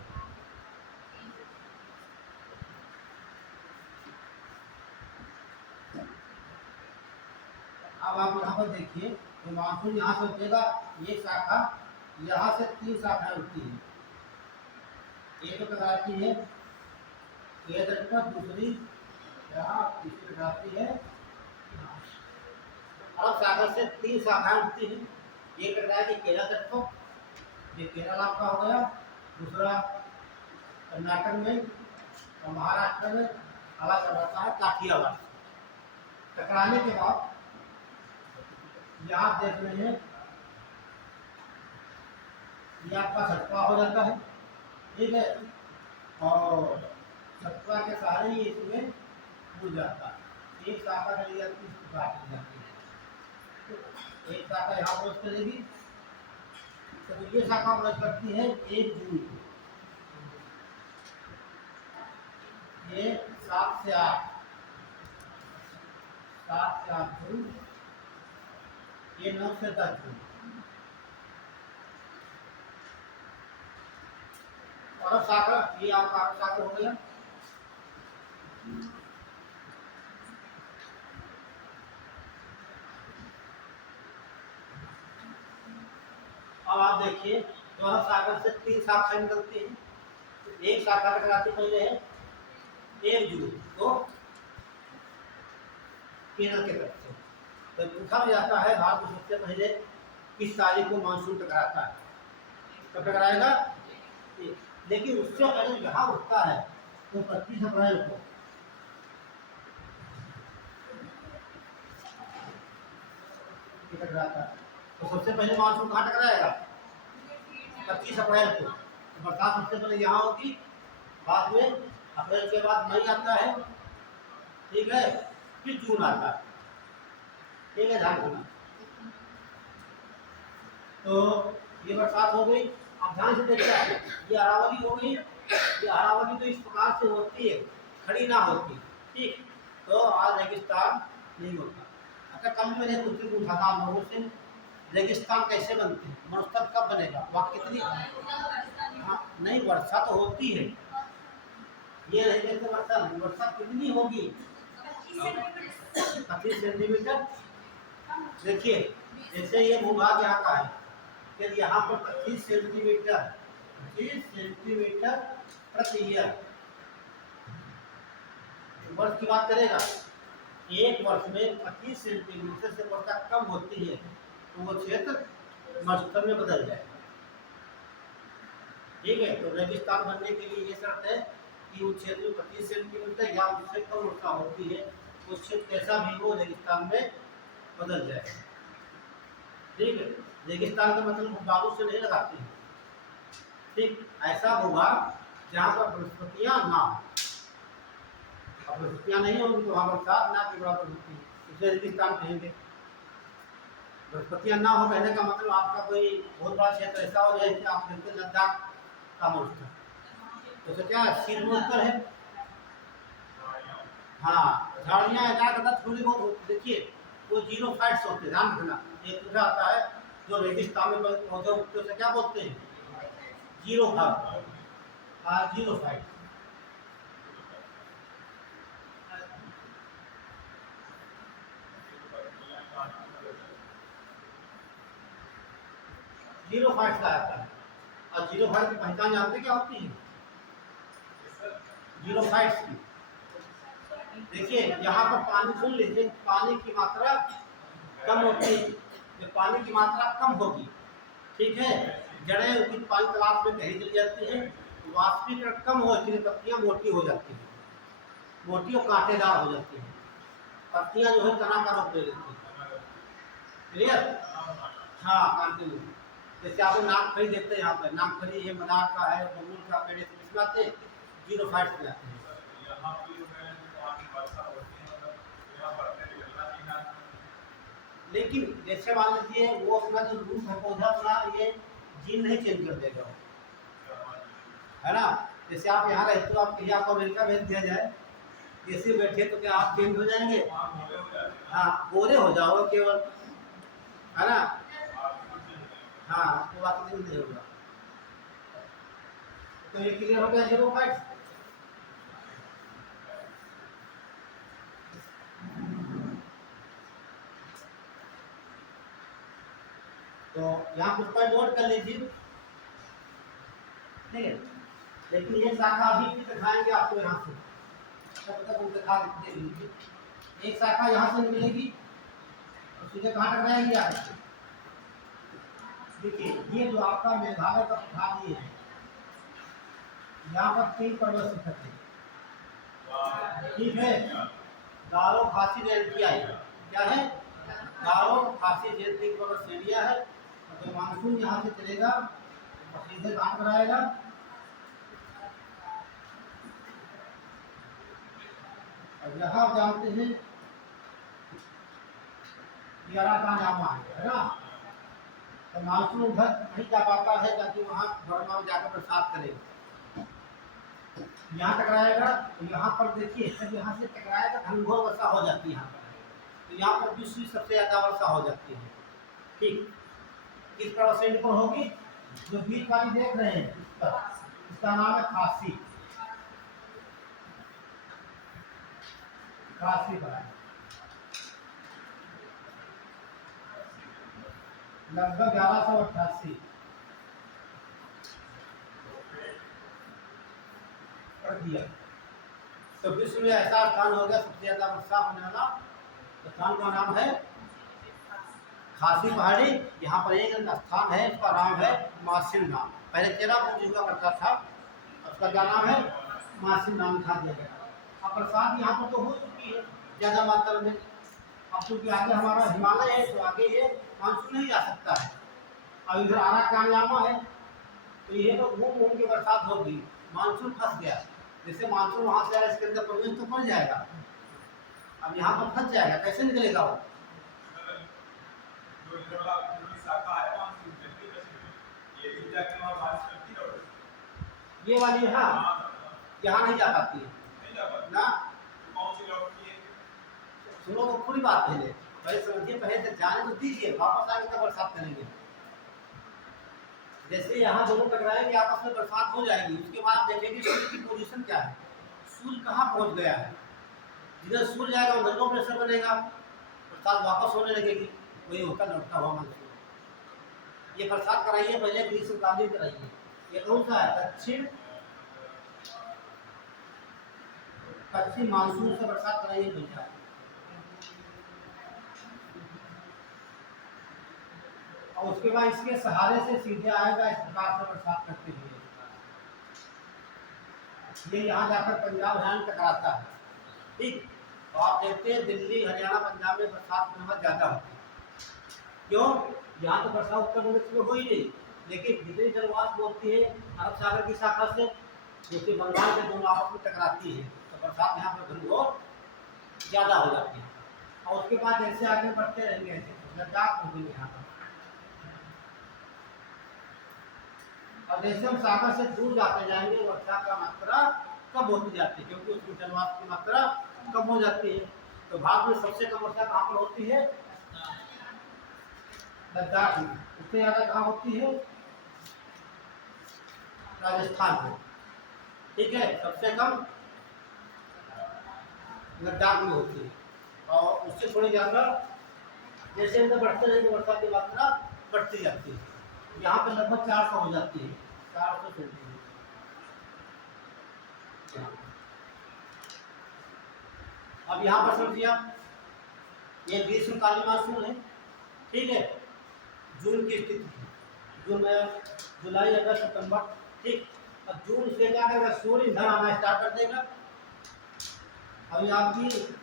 अब आप यहाँ पर देखिए, तो मानसून यहाँ से उठेगा, ये शाखा यहाँ से 3 शाखाएं उठती हैं, एक टकराती है ये तट, दूसरी यहाँ, तीसरी टकराती है। अब सागर से 3 शाखाएं उठती हैं, एक टकराएगी केरला तट को, ये केरल आपका हो गया, दूसरा कर्नाटक में और महाराष्ट्र में हवा चलाता है काठियावाड़। टकराने के बाद यहाँ देख रहे हैं ये आपका सतपुड़ा हो जाता है। ठीक है, और सतपुड़ा के सहारे ही इसमें घुस जाता है, एक शाखा चली जाती है, इसको काट जाती है, एक शाखा यहाँ पर चलेगी। तो ये शाखा मदद करती है 1 जून को, ये 7 से 8 जून, ये 9 से 10 जून। और शाखा ये आपका शाखा हो गया, अब आप देखिए दोनों सागर से 3 शाखाएं निकलती हैं। तो एक शाखा टकराती पहले है 1 जून को केरल के तरफ से। तो पूछा जाता है भारत में सबसे पहले किस तारीख को मानसून टकराता है, कब टकराएगा। लेकिन उससे पहले यहाँ उठता है तो 25 अप्रैल को टकराता है। तो सबसे पहले मानसून कहाँ टकराएगा, 25 अप्रैल को। तो बरसात सबसे पहले यहाँ होगी, बाद में अप्रैल के बाद मई आता है, ठीक है, फिर जून आता है, ठीक है, ध्यान रखना। तो ये बरसात हो गई। अब ध्यान से देखिए ये अरावली हो गई। ये अरावली तो इस प्रकार से होती है, खड़ी ना होती, ठीक। तो आज रेगिस्तान नहीं होता। अच्छा, कल मैंने कुछ पूछा था आप लोगों से, रेगिस्तान कैसे बनते हैं, मरुस्थल कब बनेगा, वहाँ कितनी, हाँ नहीं, वर्षा तो होती है, ये नहीं कहते वर्षा, वर्षा कितनी होगी, 25 सेंटीमीटर। देखिए जैसे ये भूभाग यहाँ का है, यदि यहाँ पर 25 सेंटीमीटर प्रति ईयर वर्ष की बात करेगा, एक वर्ष में 25 सेंटीमीटर से वर्षा कम होती है तो वो क्षेत्र मरुस्थल में बदल जाएगा, ठीक है। तो रेगिस्तान बनने के लिए ये शर्त है कि उस क्षेत्र में 25 सेंटीमीटर या उससे कम वर्षा होती है, उस क्षेत्र कैसा भी हो रेगिस्तान में बदल जाएगा, ठीक है। रेगिस्तान का मतलब भूभागों से नहीं लगाते हैं, ठीक। ऐसा भूभाग जहाँ पर वनस्पतियाँ ना हो, अब वनस्पतियाँ नहीं होंगी तो वहाँ बरसात ना के बराबर होती है, इसे रेगिस्तान कहेंगे। वनस्पतियाँ ना हो कहने का मतलब आपका कोई बहुत बड़ा क्षेत्र ऐसा हो जाए कि आप बिल्कुल लद्दाख का मरुस्थल, तो क्या शीतमरुस्थल है, हाँ, झाड़ियाँ थोड़ी बहुत, देखिए वो 0 फाइट्स होते हैं, ध्यान रखना। एक पूछा आता है जो रेगिस्तान में पौधे उगते उसे क्या बोलते हैं, 0 फाइट, हाँ 0 फाइट। जीरो फाइट का आता है। और 0 फाइट की पहचान जानते क्या होती है, 0 फाइट्स की। देखिए यहाँ पर पानी, सुन लीजिए, पानी की मात्रा कम होती है, जब पानी की मात्रा कम होगी, ठीक है, जड़ें उसकी पानी तालाब में गहरी चली जाती हैं, वाष्पीकरण कम हो, इसलिए पत्तियाँ मोटी हो जाती हैं, मोटी और कांटेदार हो जाती हैं, पत्तियाँ जो है तना का रूप ले लेती हैं, क्लियर, हाँ कंटिन्यू। जैसे आप नागफनी देखते हैं, यहाँ पर नागफनी है, मदार का है, बबूल का पेड़, इसमें आते 0 फाइट में आते हैं। लेकिन जैसे मान लीजिए वो अपना जो रूट है पौधा अपना ये जीन नहीं चेंज कर देगा, है ना। जैसे आप यहाँ रहते हो, आप आपको अमेरिका भेज दिया जाए, जैसे बैठे तो क्या आप चेंज हो जाएंगे, हाँ गोरे हो जाओगे केवल, है ना, हाँ तो बात नहीं होगा। तो ये क्लियर हो गया 0 फाइट। तो यहाँ कुछ पॉइंट नोट कर लीजिए, ठीक है। लेकिन ये शाखा अभी भी दिखाएंगे आपको यहाँ से, तब तक हम दिखा देख लीजिए। एक शाखा यहाँ से मिलेगी और सीधे कहाँ टकराएगी आपको, देखिए ये जो आपका मेघालय का पठारी है, यहाँ पर 3 पर्वत शिखर थे, ठीक है। गारो, खासी, जयंतिया है, क्या है, गारो, खासी, जयंती पर्वत श्रेणियाँ है। तो मानसून यहाँ से चलेगा और सीधे कहाँ पर आएगा, और यहाँ आप जानते हैं याराकानामा है ना। तो मानसून उधर नहीं जा पाता है ताकि वहाँ बर्मा में जाकर बरसात करे, यहाँ टकराएगा तो यहाँ पर देखिए, जब यहाँ से टकराएगा घनघोर वर्षा हो जाती है यहाँ पर, तो यहाँ पर विश्व की सबसे ज़्यादा वर्षा हो जाती है, ठीक। किस पर्वत श्रेणी पर होगी, जो बीच वाली देख रहे हैं इस पर, इसका नाम है खासी, खासी पर लगभग 1188, रख दिया। तो विश्व में ऐसा स्थान हो गया सबसे ज्यादा वर्षा होने वाला स्थान का नाम है खासी पहाड़ी। यहाँ पर एक स्थान है, उसका नाम है मासिन नाम। पहले चेरापूंजी हुआ करता था, उसका क्या नाम है? मासिन नाम था दिया गया। अब बरसात यहाँ पर तो हो चुकी है ज्यादा मात्रा में। अब चूंकि आगे हमारा हिमालय है तो आगे ये मानसून नहीं आ सकता है। अब इधर आरा कामयामा है तो ये तो घूम घूम के बरसात होगी, मानसून फंस गया। जैसे मानसून वहां से आया इसके अंदर प्रवेश तो पड़ जाएगा, अब यहाँ पर फंस जाएगा, कैसे निकलेगा वो? जो इधर वाला पूरी शाखा है वहाँ से निकलती कैसे? ये भी जाके वहाँ बारिश करती है और ये वाली हाँ यहाँ नहीं जा पाती है नहीं जा पाती ना। कौन सी लौटती है? सुनो तो पूरी बात पहले पहले समझिए, पहले तक जाने तो दीजिए, वापस आके तब बरसात करेंगे। जैसे यहाँ दोनों टकराएंगे आपस में बरसात हो जाएगी, उसके बाद देखेंगे सूर्य की पोजीशन क्या है, सूर्य कहाँ पहुँच गया है। जिधर सूर्य जाएगा उधर लो प्रेशर बनेगा, बरसात वापस होने लगेगी, वही होता लौटता हुआ मानसून। ये बरसात कराइए पहले ग्रीष्मकालीन कराइए। ये कौन सा है? पश्चिम मानसून से बरसात कराइए भैया। और उसके बाद इसके सहारे से सीधे आएगा इस प्रकार से बरसात करते हुए। ये यहाँ जाकर पंजाब हरियाणा टकराता है, ठीक। तो आप देखते हैं दिल्ली हरियाणा पंजाब में बरसात बहुत ज्यादा होती है। क्यों? यहाँ तो बरसात उत्तर प्रदेश में हो ही नहीं, लेकिन जितनी जलवायु होती है अरब सागर की शाखा से जैसे बंगाल के दोनों आपस में टकराती है तो बरसात यहाँ पर घनघोर ज्यादा हो जाती है। और उसके बाद जैसे आगे बढ़ते रहेंगे ऐसे लद्दाख होगी यहाँ पर। और जैसे हम सागर से दूर जाते जाएंगे वर्षा का मात्रा कम होती जाती है, क्योंकि उसमें जलवायु की मात्रा कम हो जाती है। तो भारत में सबसे कम वर्षा कहाँ पर होती है? लद्दाख में। उससे ज्यादा कहाँ होती है? राजस्थान में, ठीक है। सबसे कम लद्दाख में होती है, और उससे थोड़ी ज्यादा जैसे अंदर बढ़ते रहेंगे वर्षा की मात्रा बढ़ती जाती है। यहाँ पे लगभग 400 हो जाती है, 400 सेंटीमीटर। अब यहाँ पर समझिए आप, ये ग्रीष्मकालीन मानसून है, ठीक है। जून की स्थिति, जून में जुलाई अगस्त सितंबर, ठीक। अब जून से क्या करेगा? सूर्य इधर आना स्टार्ट कर देगा। अभी आपकी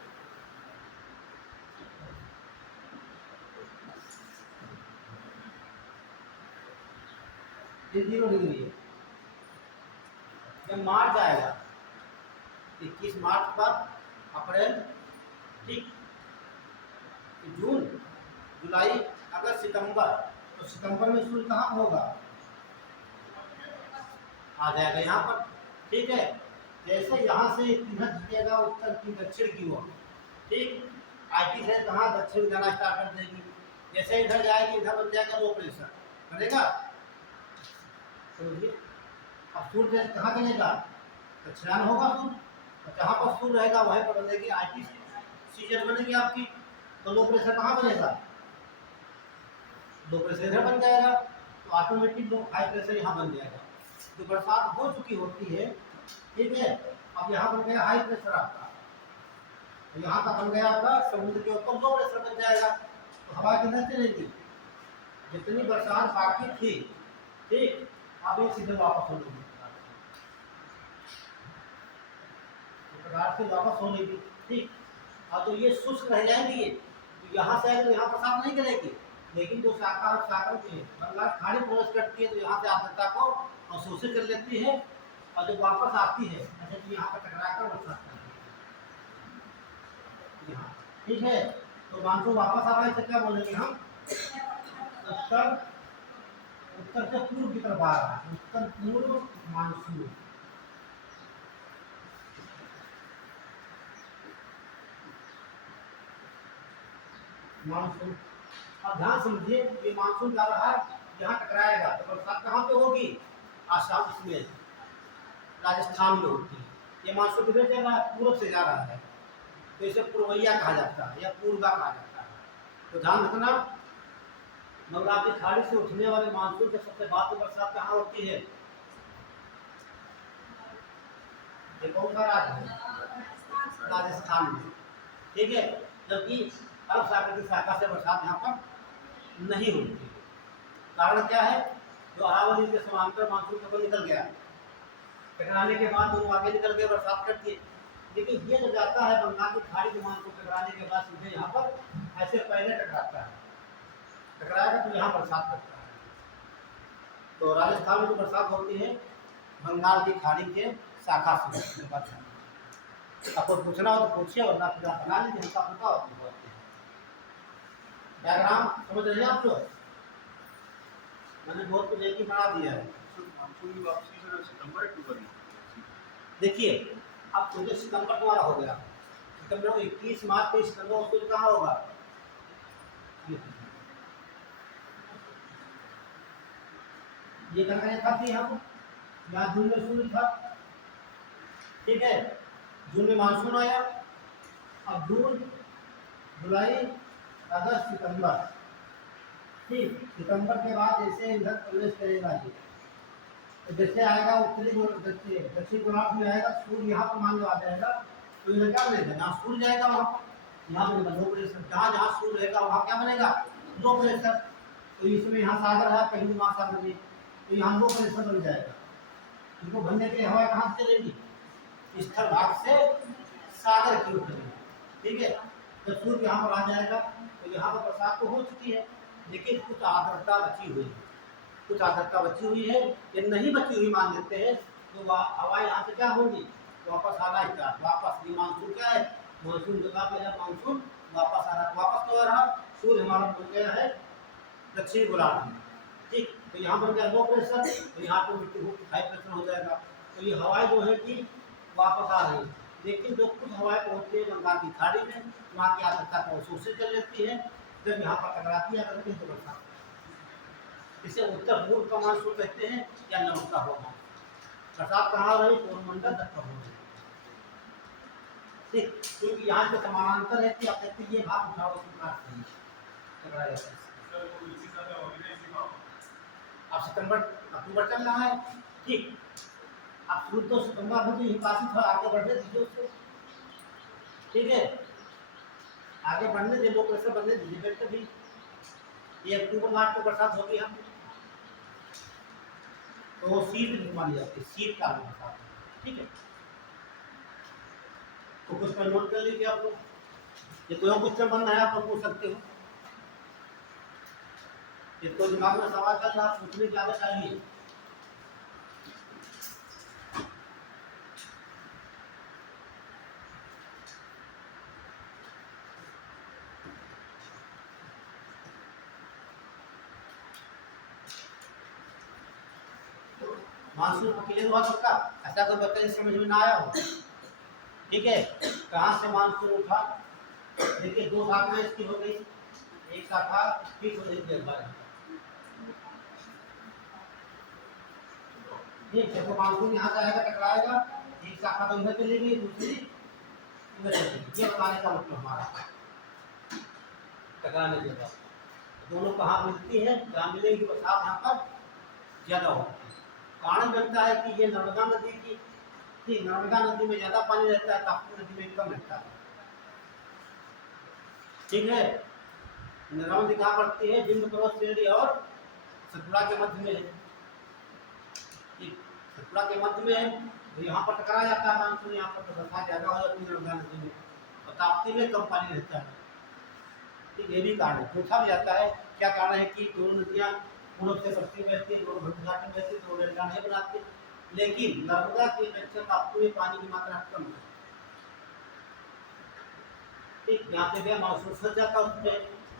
ये 0 डिग्री है। जब मार्च आएगा 21 मार्च पर अप्रैल, ठीक, जून जुलाई अगस्त सितंबर, तो सितंबर में सूर्य कहाँ होगा? आ जाएगा यहाँ पर, ठीक है। जैसे यहाँ से इधर झुकेगा उत्तर की दक्षिण की ओर, ठीक। आईटी से कहाँ दक्षिण जाना स्टार्ट कर देगी। जैसे इधर जाएगी इधर बन जाएगा लो प्रेशर बनेगा, समझिए। अब सूर्य कहाँ चलेगा? दक्षिणान होगा सूर्य, और जहाँ पर सूर्य रहेगा वहीं पर बनेगी आईटी सीजन बनेगी आपकी। तो लो प्रेशर कहाँ बनेगा? लो प्रेशर इधर बन जाएगा, तो ऑटोमेटिक लो हाई प्रेशर यहाँ बन जाएगा। तो बरसात हो चुकी होती है, ठीक है। अब यहाँ बन गया हाई प्रेशर आपका, तो यहाँ का बन गया आपका समुद्र के ऊपर लो प्रेशर बन जाएगा। तो हवा किधर चलेगी? जितनी बरसात बाकी थी, ठीक, अब ये सीधे वापस हो जाएगी, प्रकार से वापस हो जाएगी, ठीक। अब तो ये शुष्क रह जाएंगी, ये तो यहाँ से आएगी तो यहाँ बरसात नहीं करेगी, लेकिन जो शाखा सागर के बंगाल खाड़ी प्रवेश करती है तो यहाँ से आर्द्रता को अवशोषित कर लेती है, और जब वापस आती है अच्छा तो यहाँ पर टकरा कर बरसात करती है यहाँ, ठीक है। तो मानसून वापस आ रहा है तो क्या बोलेंगे हम? उत्तर से पूर्व की तरफ आ रहा है, उत्तर पूर्व मानसून। मानसून अब ध्यान समझिए, ये मानसून जा रहा है यहाँ टकराएगा तो बरसात कहाँ पे होगी? आसाम इसमें राजस्थान में होती है। ये मानसून किधर जा रहा है? पूर्व से जा रहा है, तो इसे पूर्वैया कहा जाता है या पूर्वा कहा जाता है। तो ध्यान रखना, बंगाल की खाड़ी से उठने वाले मानसून के सबसे बाद में बरसात कहाँ होती है? ये कौन सा राज्य है? राजस्थान में। ठीक है, जबकि अरब सागर की शाखा से बरसात यहाँ पर नहीं होती। कारण क्या है? जो अरावली के समांतर मानसून कब निकल गया, टकराने के बाद दोनों आगे निकल गए, बरसात करती है। लेकिन ये जो जाता है बंगाल की खाड़ी के मानसून टकराने के बाद सीधे यहाँ पर ऐसे पहले टकराता है, टकराएगा तो यहाँ बरसात करता है। तो राजस्थान में जो बरसात होती है बंगाल की खाड़ी के शाखा से। आपको पूछना हो तो पूछिए, वरना फिर आप बना लीजिए, हमका पता हो तो बोलते हैं। डायग्राम समझ रहे हैं आप लोग? मैंने बहुत कुछ एक ही बना दिया है। मानसून की वापसी सर सितंबर अक्टूबर में। देखिए अब 14 सितंबर तुम्हारा हो गया, सितंबर को 21 मार्च 23 सितंबर उसको कहाँ होगा? ये करना था कि हम यहाँ जून में शुरू था, ठीक है, जून में मानसून आया। अब जून, जुलाई, अगस्त, सितंबर, ठीक, सितंबर के बाद जैसे इधर प्रवेश करेगा ये, तो जैसे आएगा उत्तरी दक्षिण गोलार्ध में आएगा, सूर्य यहाँ पर मान लो आ जाएगा, तो इधर क्या बनेगा? जहाँ सूर्य जाएगा वहाँ पर यहाँ बनेगा लो प्रेशर, जहाँ जहाँ सूर्य रहेगा वहाँ क्या बनेगा? Low pressure. तो इसमें यहाँ सागर है, कहीं महासागर में, तो यहाँ लो प्रेशर बन जाएगा। इनको भरने के लिए हवा कहाँ से चलेगी? स्थल भाग से सागर की ओर चलेगी, ठीक है। जब सूर्य यहाँ पर आ जाएगा तो यहाँ पर बरसात तो हो चुकी है, लेकिन कुछ आर्द्रता बची हुई है, कुछ आर्द्रता बची हुई है। ये नहीं बची हुई मान लेते हैं तो हवा यहाँ से क्या होगी? वापस आना स्टार्ट, वापस। ये मानसून क्या है? मानसून जगह पे है, मानसून वापस आ रहा है। वापस तो आ रहा, सूर्य हमारा बन गया है दक्षिण गोलार्ध में, ठीक। तो यहाँ बन गया लो प्रेशर, तो यहाँ पर हाई प्रेशर हो जाएगा। तो ये हवाएं जो है कि वापस आ रही है, लेकिन जो कुछ हवाएं पहुँचती है बंगाल की खाड़ी में, वहाँ की आर्द्रता को अवशोषित कर लेती है, जब यहाँ पर टकराती है करके तो बरसात। इसे उत्तर पूर्व का मानसून कहते हैं या नमकता होगा। बरसात कहाँ रही? कोरमंडल दक्षिण हो रही, ठीक, क्योंकि यहाँ पे समानांतर है कि आप देखते ये भाग उठाओ स्वीकार टकरा जाता है। सर वो इसी तरह होगी ना, इसी में अब सितंबर अक्टूबर चल रहा है, ठीक। अब शुरू तो सितंबर में तो यही पास थोड़ा आगे बढ़ने दीजिए उसको, ठीक है, आगे बढ़ने दे, लोग प्रेशर बढ़ने दीजिए। फिर कभी ये अक्टूबर मार्च को बरसात होगी हम तो शीत मानी जाती है, शीत काल में बरसात, ठीक है। तो कुछ पर नोट कर लीजिए आप लोग, ये कोई क्वेश्चन बनना है आप पूछ सकते हो। इसको दिमाग में सवाल कर रहा, पूछने की आदत चाहिए। मानसून क्लियर हुआ सबका? ऐसा कोई बच्चा समझ में ना आया हो? ठीक है, कहाँ से मानसून उठा? देखिए दो शाखा इसकी हो गई, एक शाखा फिक्स हो जाएगी एक बार, ठीक है। तो मानसून यहाँ से आएगा टकराएगा, एक शाखा तो इधर चलेगी, दूसरी इधर चलेगी। ये बताने का मतलब हमारा टकराने के बाद दोनों कहाँ मिलती है, जहाँ मिलेगी बरसात यहाँ पर ज्यादा होती है। कारण बनता है कि ये नर्मदा नदी की नर्मदा नदी में ज्यादा पानी रहता है, ताप्ती नदी में कम रहता है, ठीक है। नर्मदा नदी कहाँ पड़ती है? विंध्य पर्वत श्रेणी और सतपुड़ा के मध्य में है, सतपुड़ा के मध्य में है, तो यहाँ पर टकरा जाता है मानसून, यहाँ पर बरसात ज्यादा हो जाती है नर्मदा नदी में, और ताप्ती में कम पानी रहता है, ठीक। ये भी कारण है। पूछा भी जाता है क्या कारण है कि दोनों नदियाँ पूर्व से पश्चिम बहती है, दोनों घाटी में बहती है, दोनों रेलगाड़ियाँ बनाती है, लेकिन नर्मदा की अपेक्षा ताप्ती में पानी की मात्रा कम है, ठीक। यहाँ पे गया मानसून फंस जाता है उसमें,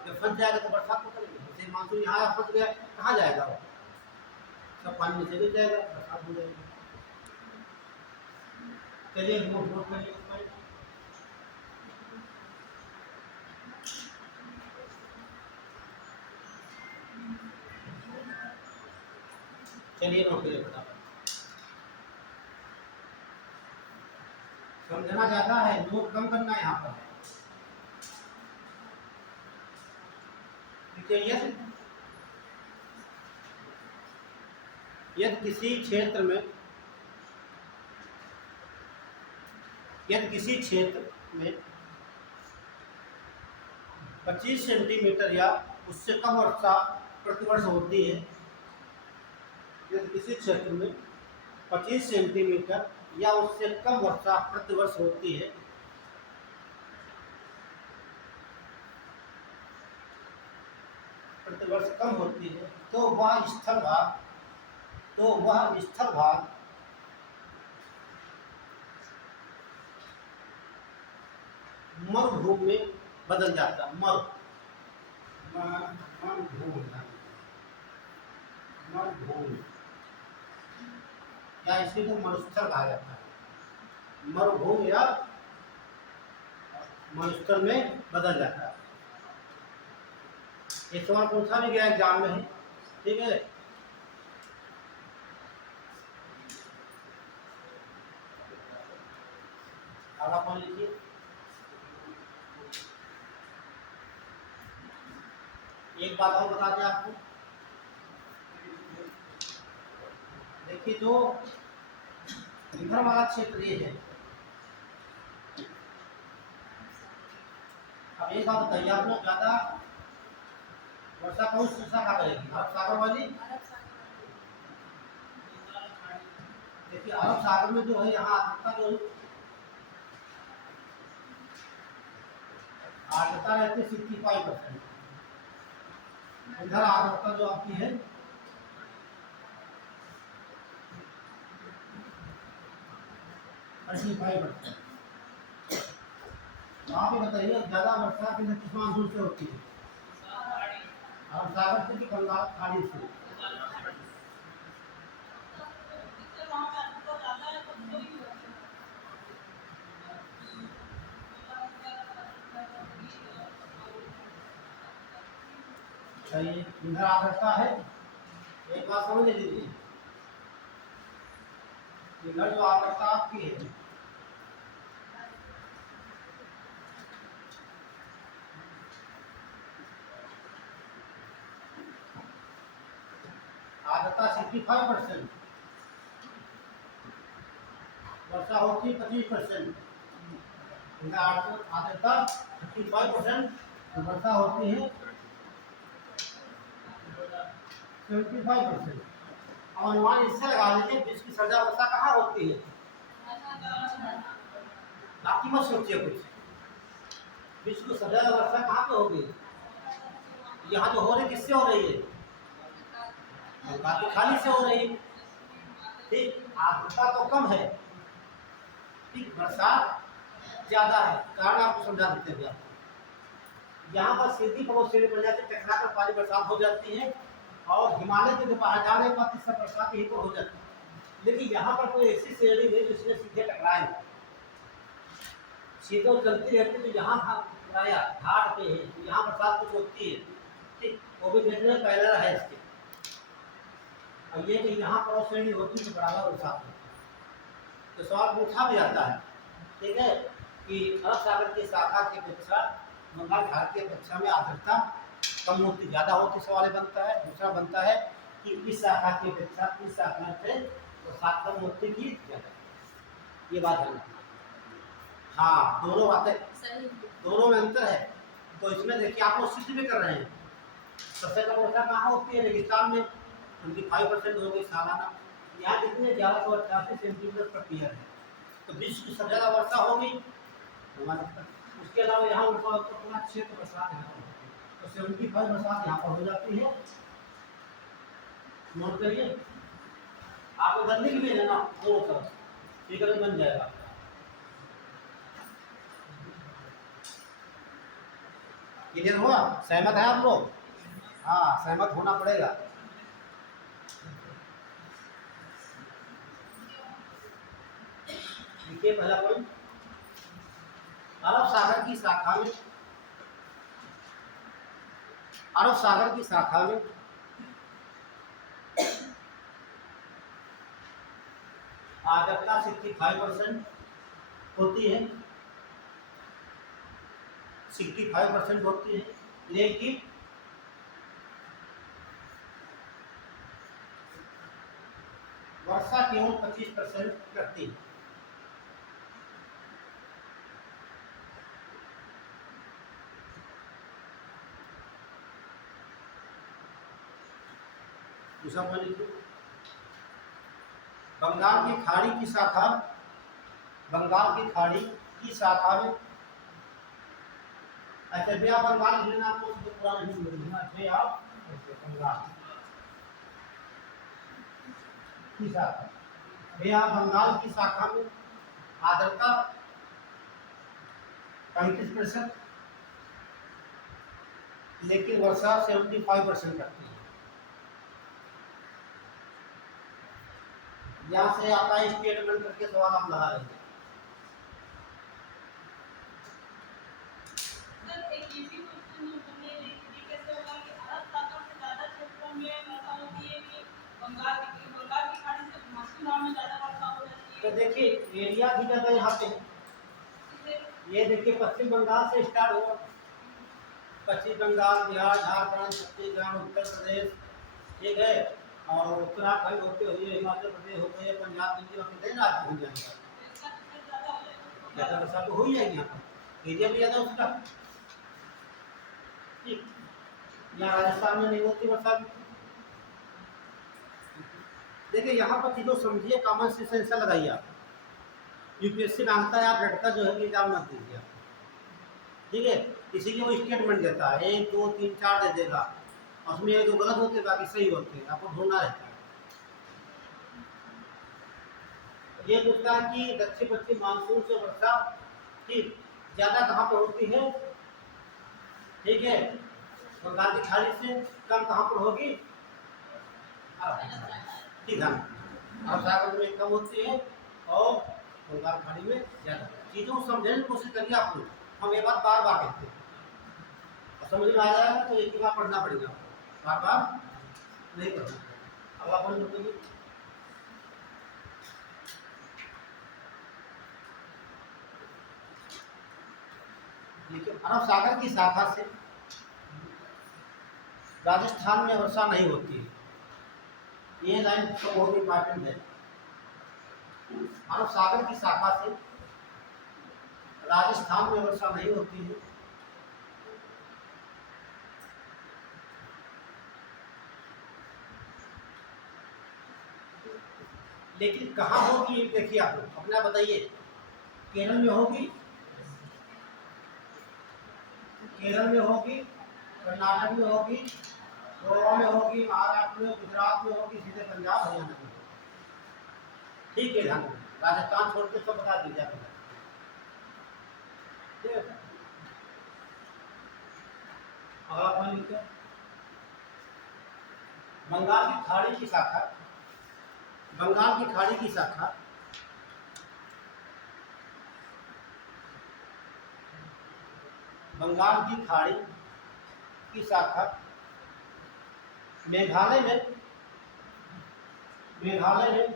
जब फंस जाएगा तो बरसात को करेंगे, जैसे मानसून यहाँ फंस गया कहाँ जाएगा वो? सब पानी में चले जाएगा, बरसात हो जाएगी। चलिए नोट करिए उस पर। चलिए नोट करिए फटाफट। समझना ज्यादा है, नोट कम करना है यहाँ पर। यदि किसी क्षेत्र में यदि किसी क्षेत्र में 25 सेंटीमीटर या उससे कम वर्षा प्रतिवर्ष होती है, यदि किसी क्षेत्र में 25 सेंटीमीटर या उससे कम वर्षा प्रतिवर्ष होती है, प्रतिवर्ष कम होती है, तो वह स्थल भाग मरुभूमि में बदल जाता है। मरुभूमि या इसी को मरुस्थल कहा जाता है। मरुभूमि या मरुस्थल में बदल जाता है। ये सवाल पूछा भी गया एग्जाम में है, ठीक है। अगला पढ़ लीजिए। एक बात और बता दें आपको, देखिए जो इधर वाला क्षेत्र ये है। अब एक बात बताइए, आप लोग ज्यादा वर्षा कौन सी शाखा करेगी, अरब सागर वाली? देखिए अरब सागर में जो है यहाँ आर्द्रता रहती है 65%। इधर आर्द्रता जो आपकी है 35%। तो आप ये बताइए ज्यादा वर्षा किस मानसून से होती है, अरब सागर से कि बंगाल खाड़ी से? सही, इधर आर्द्रता है। एक बात समझ लीजिए, इधर जो आर्द्रता आपकी है आर्द्रता 65%, वर्षा होती है 25%। आर्द्रता 55%, वर्षा होती है 75%। अब अनुमान इससे लगा लीजिए विश्व की सर्जा वर्षा कहाँ होती है, आपकी मत सोचिए कुछ। विश्व की सर्जा वर्षा कहाँ पे होगी? यहाँ जो हो रही किससे हो रही है, बाकी खाली से हो रही है, ठीक। आर्द्रता तो कम है, ठीक, बरसात ज्यादा है। कारण आपको समझा देते हैं। यहाँ पर सीधी पड़ोसी पड़ जाती है, टकरा कर पानी बरसात हो जाती है, और हिमालय के जो पहाड़ जा रहे हैं सब बरसात यहीं पर हो जाती है। लेकिन यहाँ पर कोई ऐसी श्रेणी है जिसमें सीधे टकराए, सीधे चलती रहती है। तो यहाँ घाट पे है, तो यहाँ बरसात कुछ होती है, ठीक, वो भी देखने में पहला है इसके। और ये कि यहाँ पर श्रेणी होती है तो बराबर बरसात होती है। तो सवाल पूछा भी जाता है, ठीक है, कि अरब सागर की शाखा की अपेक्षा बंगाल घाट की अपेक्षा में आर्द्रता कम होती ज़्यादा होती, सवाल बनता है। दूसरा बनता है कि इस शाखा की अपेक्षा इस शाखा से बरसात कम होती की ज़्यादा, ये बात है। हाँ, दोनों बातें, दोनों में अंतर है। तो इसमें देखिए आप लोग सिद्ध भी कर रहे हैं। सबसे कम वर्षा कहाँ होती है, रेगिस्तान में, 25% हो गई सालाना। यहाँ कितने 1188 सेंटीमीटर प्रति ईयर है, तो विश्व की सबसे ज़्यादा वर्षा होगी। उसके अलावा यहाँ पूरा क्षेत्र बरसात है, तो 75 बरसात यहाँ पर हो जाती है। नोट करिए, आप उधर लिख भी है ना दोनों तरफ, ठीक है, बन जाएगा। क्लियर हुआ? सहमत है आप लोग? हाँ, सहमत होना पड़ेगा। देखिए पहला पॉइंट, अरब सागर की शाखा में, अरब सागर की शाखा में आर्द्रता 65% होती है, 65% होती है, लेकिन वर्षा केवल 25% करती है। दूसरा पॉइंट लिखिए, बंगाल की खाड़ी की शाखा, बंगाल की खाड़ी की शाखा में, अच्छा बे ऑफ बंगाल लिख लेना, आपको जो पुराना हिंदी में लिखना बे ऑफ बंगाल की शाखा, बे ऑफ बंगाल की शाखा में आर्द्रता 35%, लेकिन वर्षा 75% करती है। यहाँ से आपका स्टेटमेंट करके सवाल आप लगा लेंगे। तो देखिए एरिया भी ज़्यादा यहाँ पे, ये देखिए पश्चिम बंगाल से स्टार्ट हुआ, पश्चिम बंगाल, बिहार, झारखंड, छत्तीसगढ़, उत्तर प्रदेश, ठीक है, और उत्तराखंड होते हुए हिमाचल प्रदेश होते हुए पंजाब, दिल्ली और कितने राज्य हो जाएंगे, ज़्यादा वर्षा तो हो ही जाएगी यहाँ पर, एरिया भी ज़्यादा उसका, ठीक। यहाँ राजस्थान में नहीं होती वर्षा। देखिए यहाँ पर चीज़ों समझिए, कॉमन सेंस ऐसा लगाइए आप, यूपीएससी मांगता है आप रटका जो है कि एग्जाम मत दीजिए, ठीक है, इसीलिए वो स्टेटमेंट देता है 1 2 3 4 दे देगा, उसमें एक दो गलत होते बाकी सही होते हैं, आपको ढूंढना रहता है। ये पूछता है कि दक्षिण पश्चिम मानसून से वर्षा ठीक ज़्यादा कहाँ पर होती है, ठीक है, बंगाल की खाड़ी से कम कहाँ पर होगी, ठीक है, अरब सागर में कम होती है और बंगाल खाड़ी में ज़्यादा। चीज़ों को समझने की कोशिश करिए आप लोग, हम ये बात बार बार कहते हैं, और समझ में आ जाएगा तो एक ही बार पढ़ना पड़ेगा, बार बार नहीं पढ़ना। अब आप बोलिए अरब सागर की शाखा से राजस्थान में वर्षा नहीं होती है, ये लाइन तो बहुत इंपॉर्टेंट है। अरब सागर की शाखा से राजस्थान में वर्षा नहीं होती है, लेकिन कहाँ होगी ये देखिए आप लोग अपना बताइए, केरल में होगी, केरल में होगी, कर्नाटक में होगी, गोवा में होगी, महाराष्ट्र में, गुजरात में होगी, सीधे पंजाब हरियाणा में, ठीक है, ध्यान राजस्थान छोड़ के सब बता दीजिए आप। अगला पॉइंट लिखते हैं, बंगाल की खाड़ी की शाखा, बंगाल की खाड़ी की शाखा बंगाल की खाड़ी की शाखा मेघालय में, मेघालय में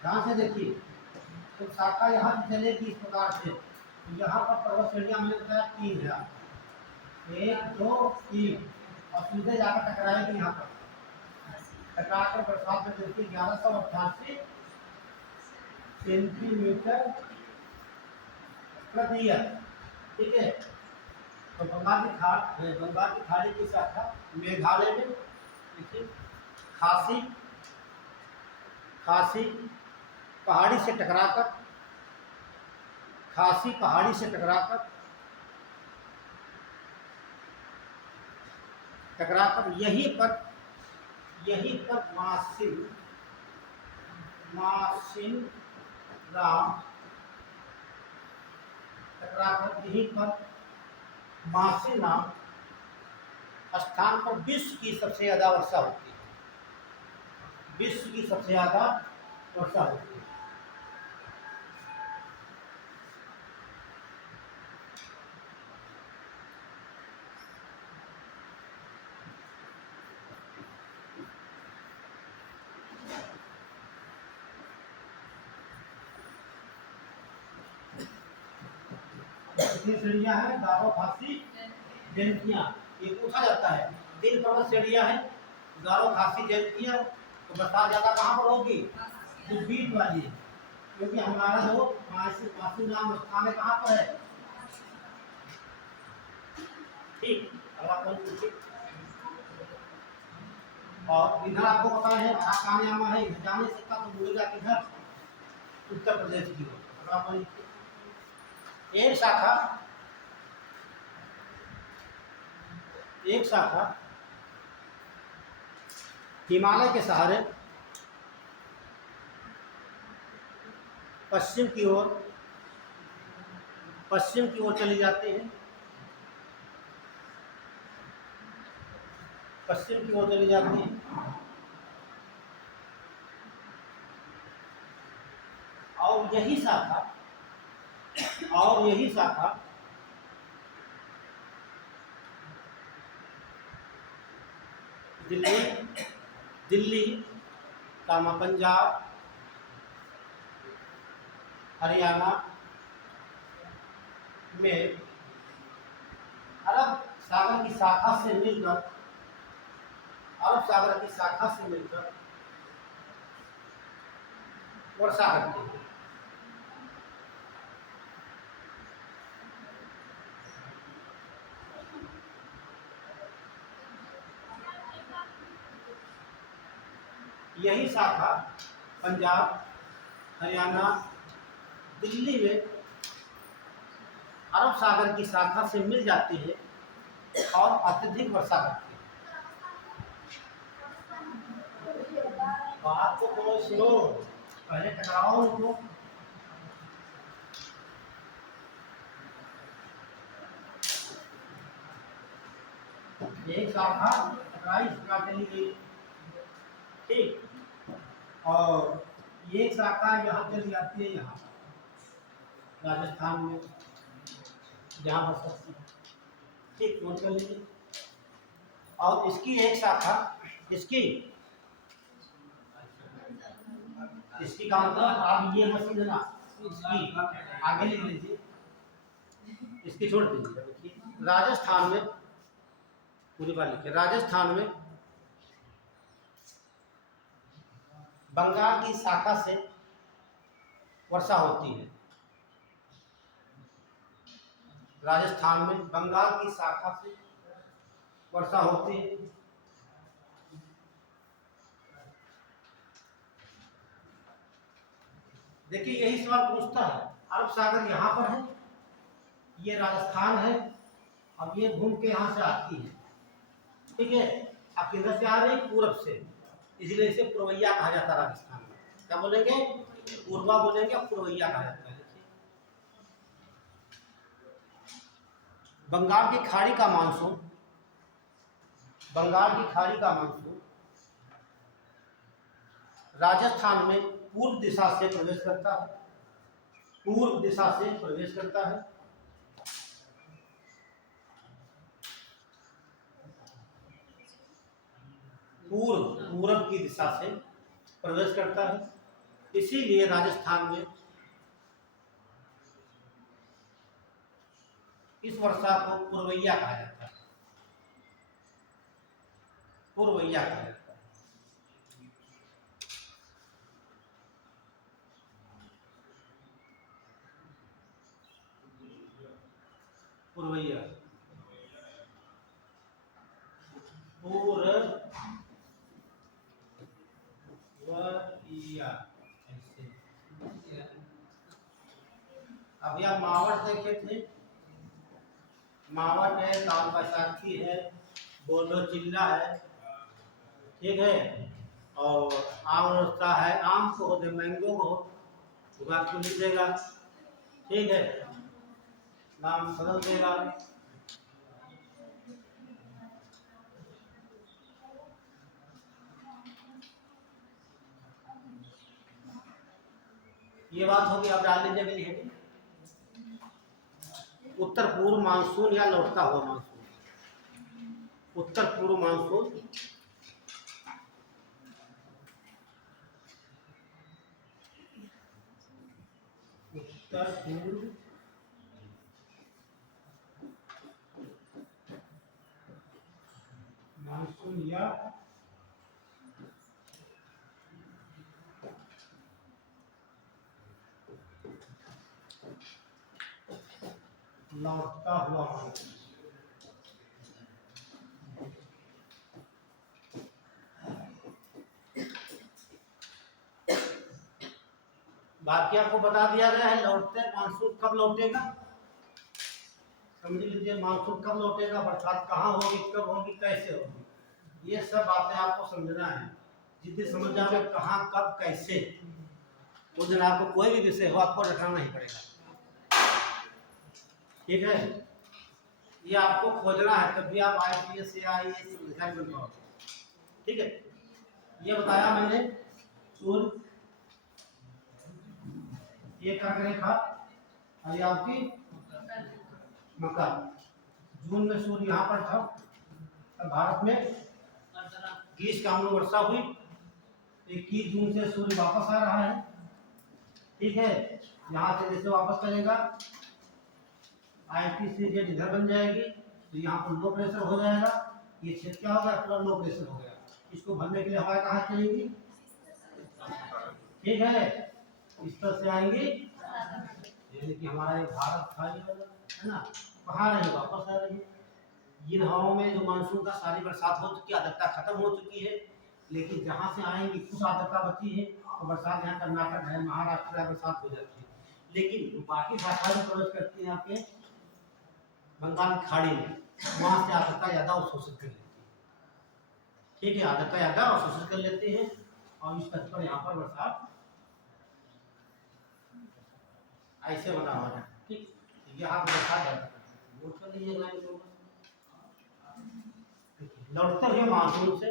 ध्यान से देखिए, तो शाखा यहाँ से चलेगी इस प्रकार से, यहाँ पर पर्वत श्रेणियाँ मिल रहा है 3 है, 1 2 3 और सीधे जाकर टकराएगी यहाँ पर, टकराकर बरसात में देखिए 1188 सेंटीमीटर प्रति ईयर, ठीक है। तो बंगाल की खाड़ी की शाखा मेघालय में देखिए खासी, खासी पहाड़ी से टकराकर, खासी पहाड़ी से टकराकर यहीं पर मासिन राम टकराकर यहीं पर मासिन नाम स्थान पर विश्व की सबसे ज़्यादा वर्षा होती है, विश्व की सबसे ज़्यादा वर्षा होती है। कितनी श्रेणियां हैं, गारो, खासी, जयंतियां, ये पूछा जाता है। 3 प्रमुख श्रेणियां हैं, गारो, खासी, जयंतियां। तो बरसात ज्यादा कहाँ पर होगी, जो बीच वाली है, क्योंकि हमारा जो मासिक नाम स्थान है कहाँ पर है। ठीक, अगला पॉइंट पूछिए। और इधर आपको पता है आकान्यामा है, इधर जा नहीं सकता तो मुड़ेगा किधर, उत्तर प्रदेश की ओर। अगला पॉइंट, एक शाखा हिमालय के सहारे पश्चिम की ओर चली जाती है, पश्चिम की ओर चली जाती है। और यही शाखा दिल्ली कामा पंजाब, हरियाणा में अरब सागर की शाखा से मिलकर वर्षा करती है। यही शाखा पंजाब, हरियाणा, दिल्ली में अरब सागर की शाखा से मिल जाती है और अत्यधिक वर्षा करती है। बात को सुनो, पहले टकराओ उनको। एक शाखा टकराई चली गई, ठीक, और ये शाखा यहाँ चली जाती है, यहाँ राजस्थान में जहाँ हो सकती है, ठीक, नोट कर लीजिए। और इसकी एक शाखा, इसकी का मतलब आप ये मत समझना, इसकी आगे लिख लीजिए, इसकी छोड़ दीजिए। देखिए राजस्थान में, पूरी बात लिखिए, राजस्थान में बंगाल की शाखा से वर्षा होती है। राजस्थान में बंगाल की शाखा से वर्षा होती है। देखिए यही सवाल पूछता है, अरब सागर यहाँ पर है, ये राजस्थान है, अब ये घूम के यहाँ से आती है, ठीक है, अब किधर से आ रही, पूरब से, इसलिए इसे पुरवैया कहा जाता है राजस्थान में। क्या बोलेंगे, पूर्वा बोलेंगे, पुरवैया कहा जाता है। बंगाल की खाड़ी का मानसून राजस्थान में पूर्व दिशा से प्रवेश करता है, पूर्व पूरब की दिशा से प्रवेश करता है, इसीलिए राजस्थान में इस वर्षा को पुरवैया कहा जाता है, पुरवैया कहा जाता है। पुरवैया, ऐसे। अभी आप मावट देखे थे, मावट है, काल बैसाखी है, बोलो चिल्ला है, ठीक है, और आम रस्ता है, आम को हो दे, मैंगो को हो, तो आपको लिख देगा, ठीक है, नाम बदल देगा। ये बात होगी, अब डाल लीजिए अगली हेडिंग, उत्तर पूर्व मानसून या लौटता हुआ मानसून। उत्तर पूर्व मानसून या लौटता हुआ मानसून। बाकी आपको बता दिया गया है लौटते मानसून कब लौटेगा, समझ लीजिए मानसून कब लौटेगा, बरसात कहाँ होगी, कब होगी, कैसे होगी, ये सब बातें आपको समझना है। जितनी समझ जाओगे कहाँ कब कैसे, उस दिन आपको कोई भी विषय हो आपको रखना नहीं पड़ेगा। ठीक है, ये आपको खोजना है तभी आप IPS या IAS अधिकारी बन पाओगे। ठीक है, ये बताया मैंने सूर्य ये कर्क रेखा और ये आपकी मकर। जून में सूर्य यहाँ पर था, तब भारत में 20 वर्षा हुई। 21 जून से सूर्य वापस आ रहा है। ठीक है, यहाँ से जैसे वापस करेगा IPC जेड इधर बन जाएगी, तो यहाँ पर लो प्रेशर हो जाएगा, ये क्षेत्र क्या होगा, पूरा लो प्रेशर हो गया। इसको भरने के लिए हवाएं कहाँ चलेगी, ठीक है, इस तरह से आएंगी, यानी कि हमारा ये भारत था ये है ना, कहाँ रही वापस आ रही है। इन हवाओं में जो मानसून का सारी बरसात हो चुकी है, आर्द्रता खत्म हो चुकी है, लेकिन जहाँ से आएंगी कुछ आर्द्रता बची है, तो बरसात यहाँ कर्नाटक है, महाराष्ट्र है, बरसात हो जाती है। लेकिन बाकी शाखाएं जो प्रवेश करती हैं आपके बंगाल की खाड़ी में, वहाँ से आर्द्रता ज़्यादा अवशोषित कर लेती है। ठीक है, आर्द्रता ज़्यादा अवशोषित कर लेते हैं और इस तट पर यहाँ पर बरसात ऐसे बना हुआ है। ठीक, यहाँ पर बरसात ज़्यादा नोट कर लीजिए लाइन को। लौटते हुए मानसून से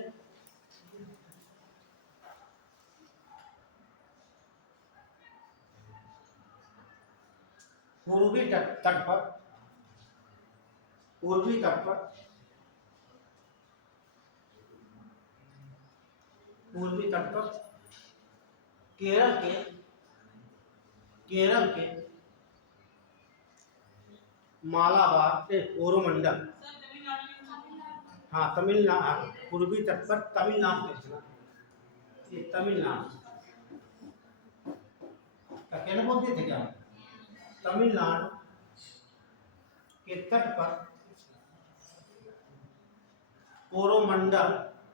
पूर्वी तट पर केरल के मालाबार कोरोमंडल, हाँ तमिलनाडु, पूर्वी तट पर तमिलनाडु, ये तमिलनाडु का कहना बोलते थे क्या, तमिलनाडु के तट पर कोरोमंडल,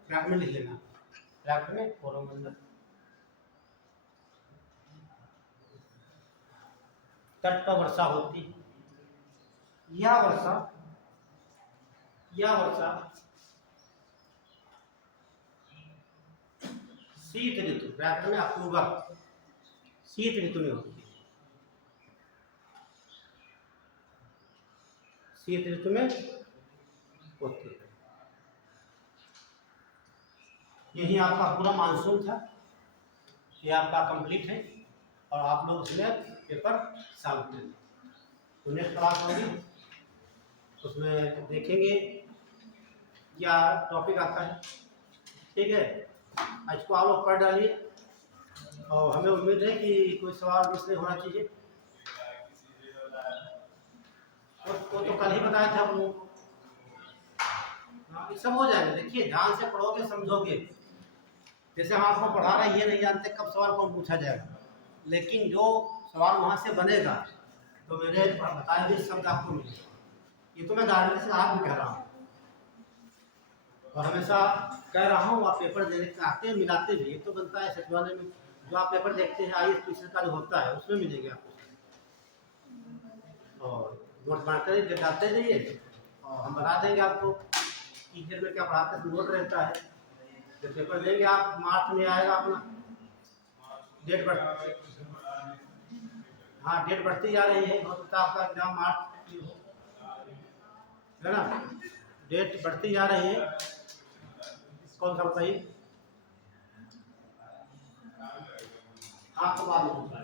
ब्रैकेट में लिख लेना, ब्रैकेट में कोरोमंडल तट पर वर्षा होती है। यह वर्षा शीत ऋतु, ब्रैकेट में अक्टूबर, शीत ऋतु में होती है, शीत ऋतु में होती है। यही आपका पूरा मानसून था, ये आपका कंप्लीट है और आप लोग इसमें पेपर सॉल्व करेंगे। तो नेक्स्ट क्लास होगी, उसमें देखेंगे क्या टॉपिक आता है। ठीक है, इसको आप लोग पढ़ डालिए और हमें उम्मीद है कि कोई सवाल इसमें होना चाहिए। वो तो कल ही बताया था हम लोग, ये सब हो जाएगा। देखिए ध्यान से पढ़ोगे समझोगे, जैसे हम आपको पढ़ा रहे हैं ये नहीं जानते कब सवाल कौन पूछा जाएगा, लेकिन जो सवाल वहाँ से बनेगा तो मेरे बताए हुए शब्द आपको मिलेगा। ये तो मैं गारंटी से आप भी कह रहा हूँ और हमेशा कह रहा हूँ, आप पेपर देने आते मिलाते भी, ये तो बनता है सचिवालय में जो आप पेपर देखते हैं IAS का जो होता है उसमें मिलेगा आपको, और नोट बनाते डालते जाइए और हम बता देंगे आपको टीचर में क्या पढ़ाते हैं, नोट रहता है। जब पेपर देंगे आप मार्च में आएगा अपना डेट बढ़, हाँ डेट बढ़ती जा रही है, हो सकता है आपका एग्जाम मार्च की हो, है ना, डेट बढ़ती जा रही है। कौन सा बताइए, आपको बाद में पूछना,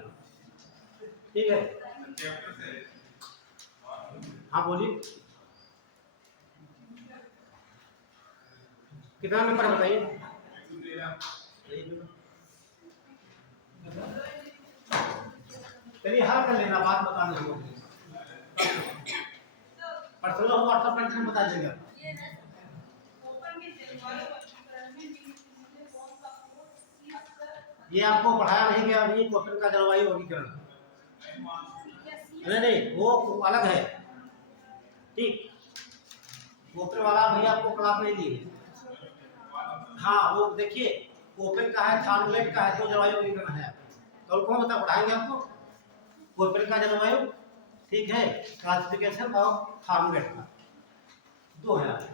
ठीक है। हाँ बोलिए, कितना नंबर बताइए, चलिए हल कर लेना, बात बताना हम पर्सनल हो, व्हाट्सएप में बता देंगे। ये आपको पढ़ाया नहीं गया अभी, क्वेश्चन का जलवायु वर्गीकरण, नहीं वो अलग है, ठीक। ओपन वाला भैया आपको क्लास नहीं दी है। हाँ वो देखिए, ओपन का है, थार्मोलेट का है, तो जलवायु विज्ञान है। कल कौन बता पढ़ाएंगे आपको ओपन का जलवायु, ठीक है, क्लासिफिकेशन और थार्मोलेट का 2 है आपको।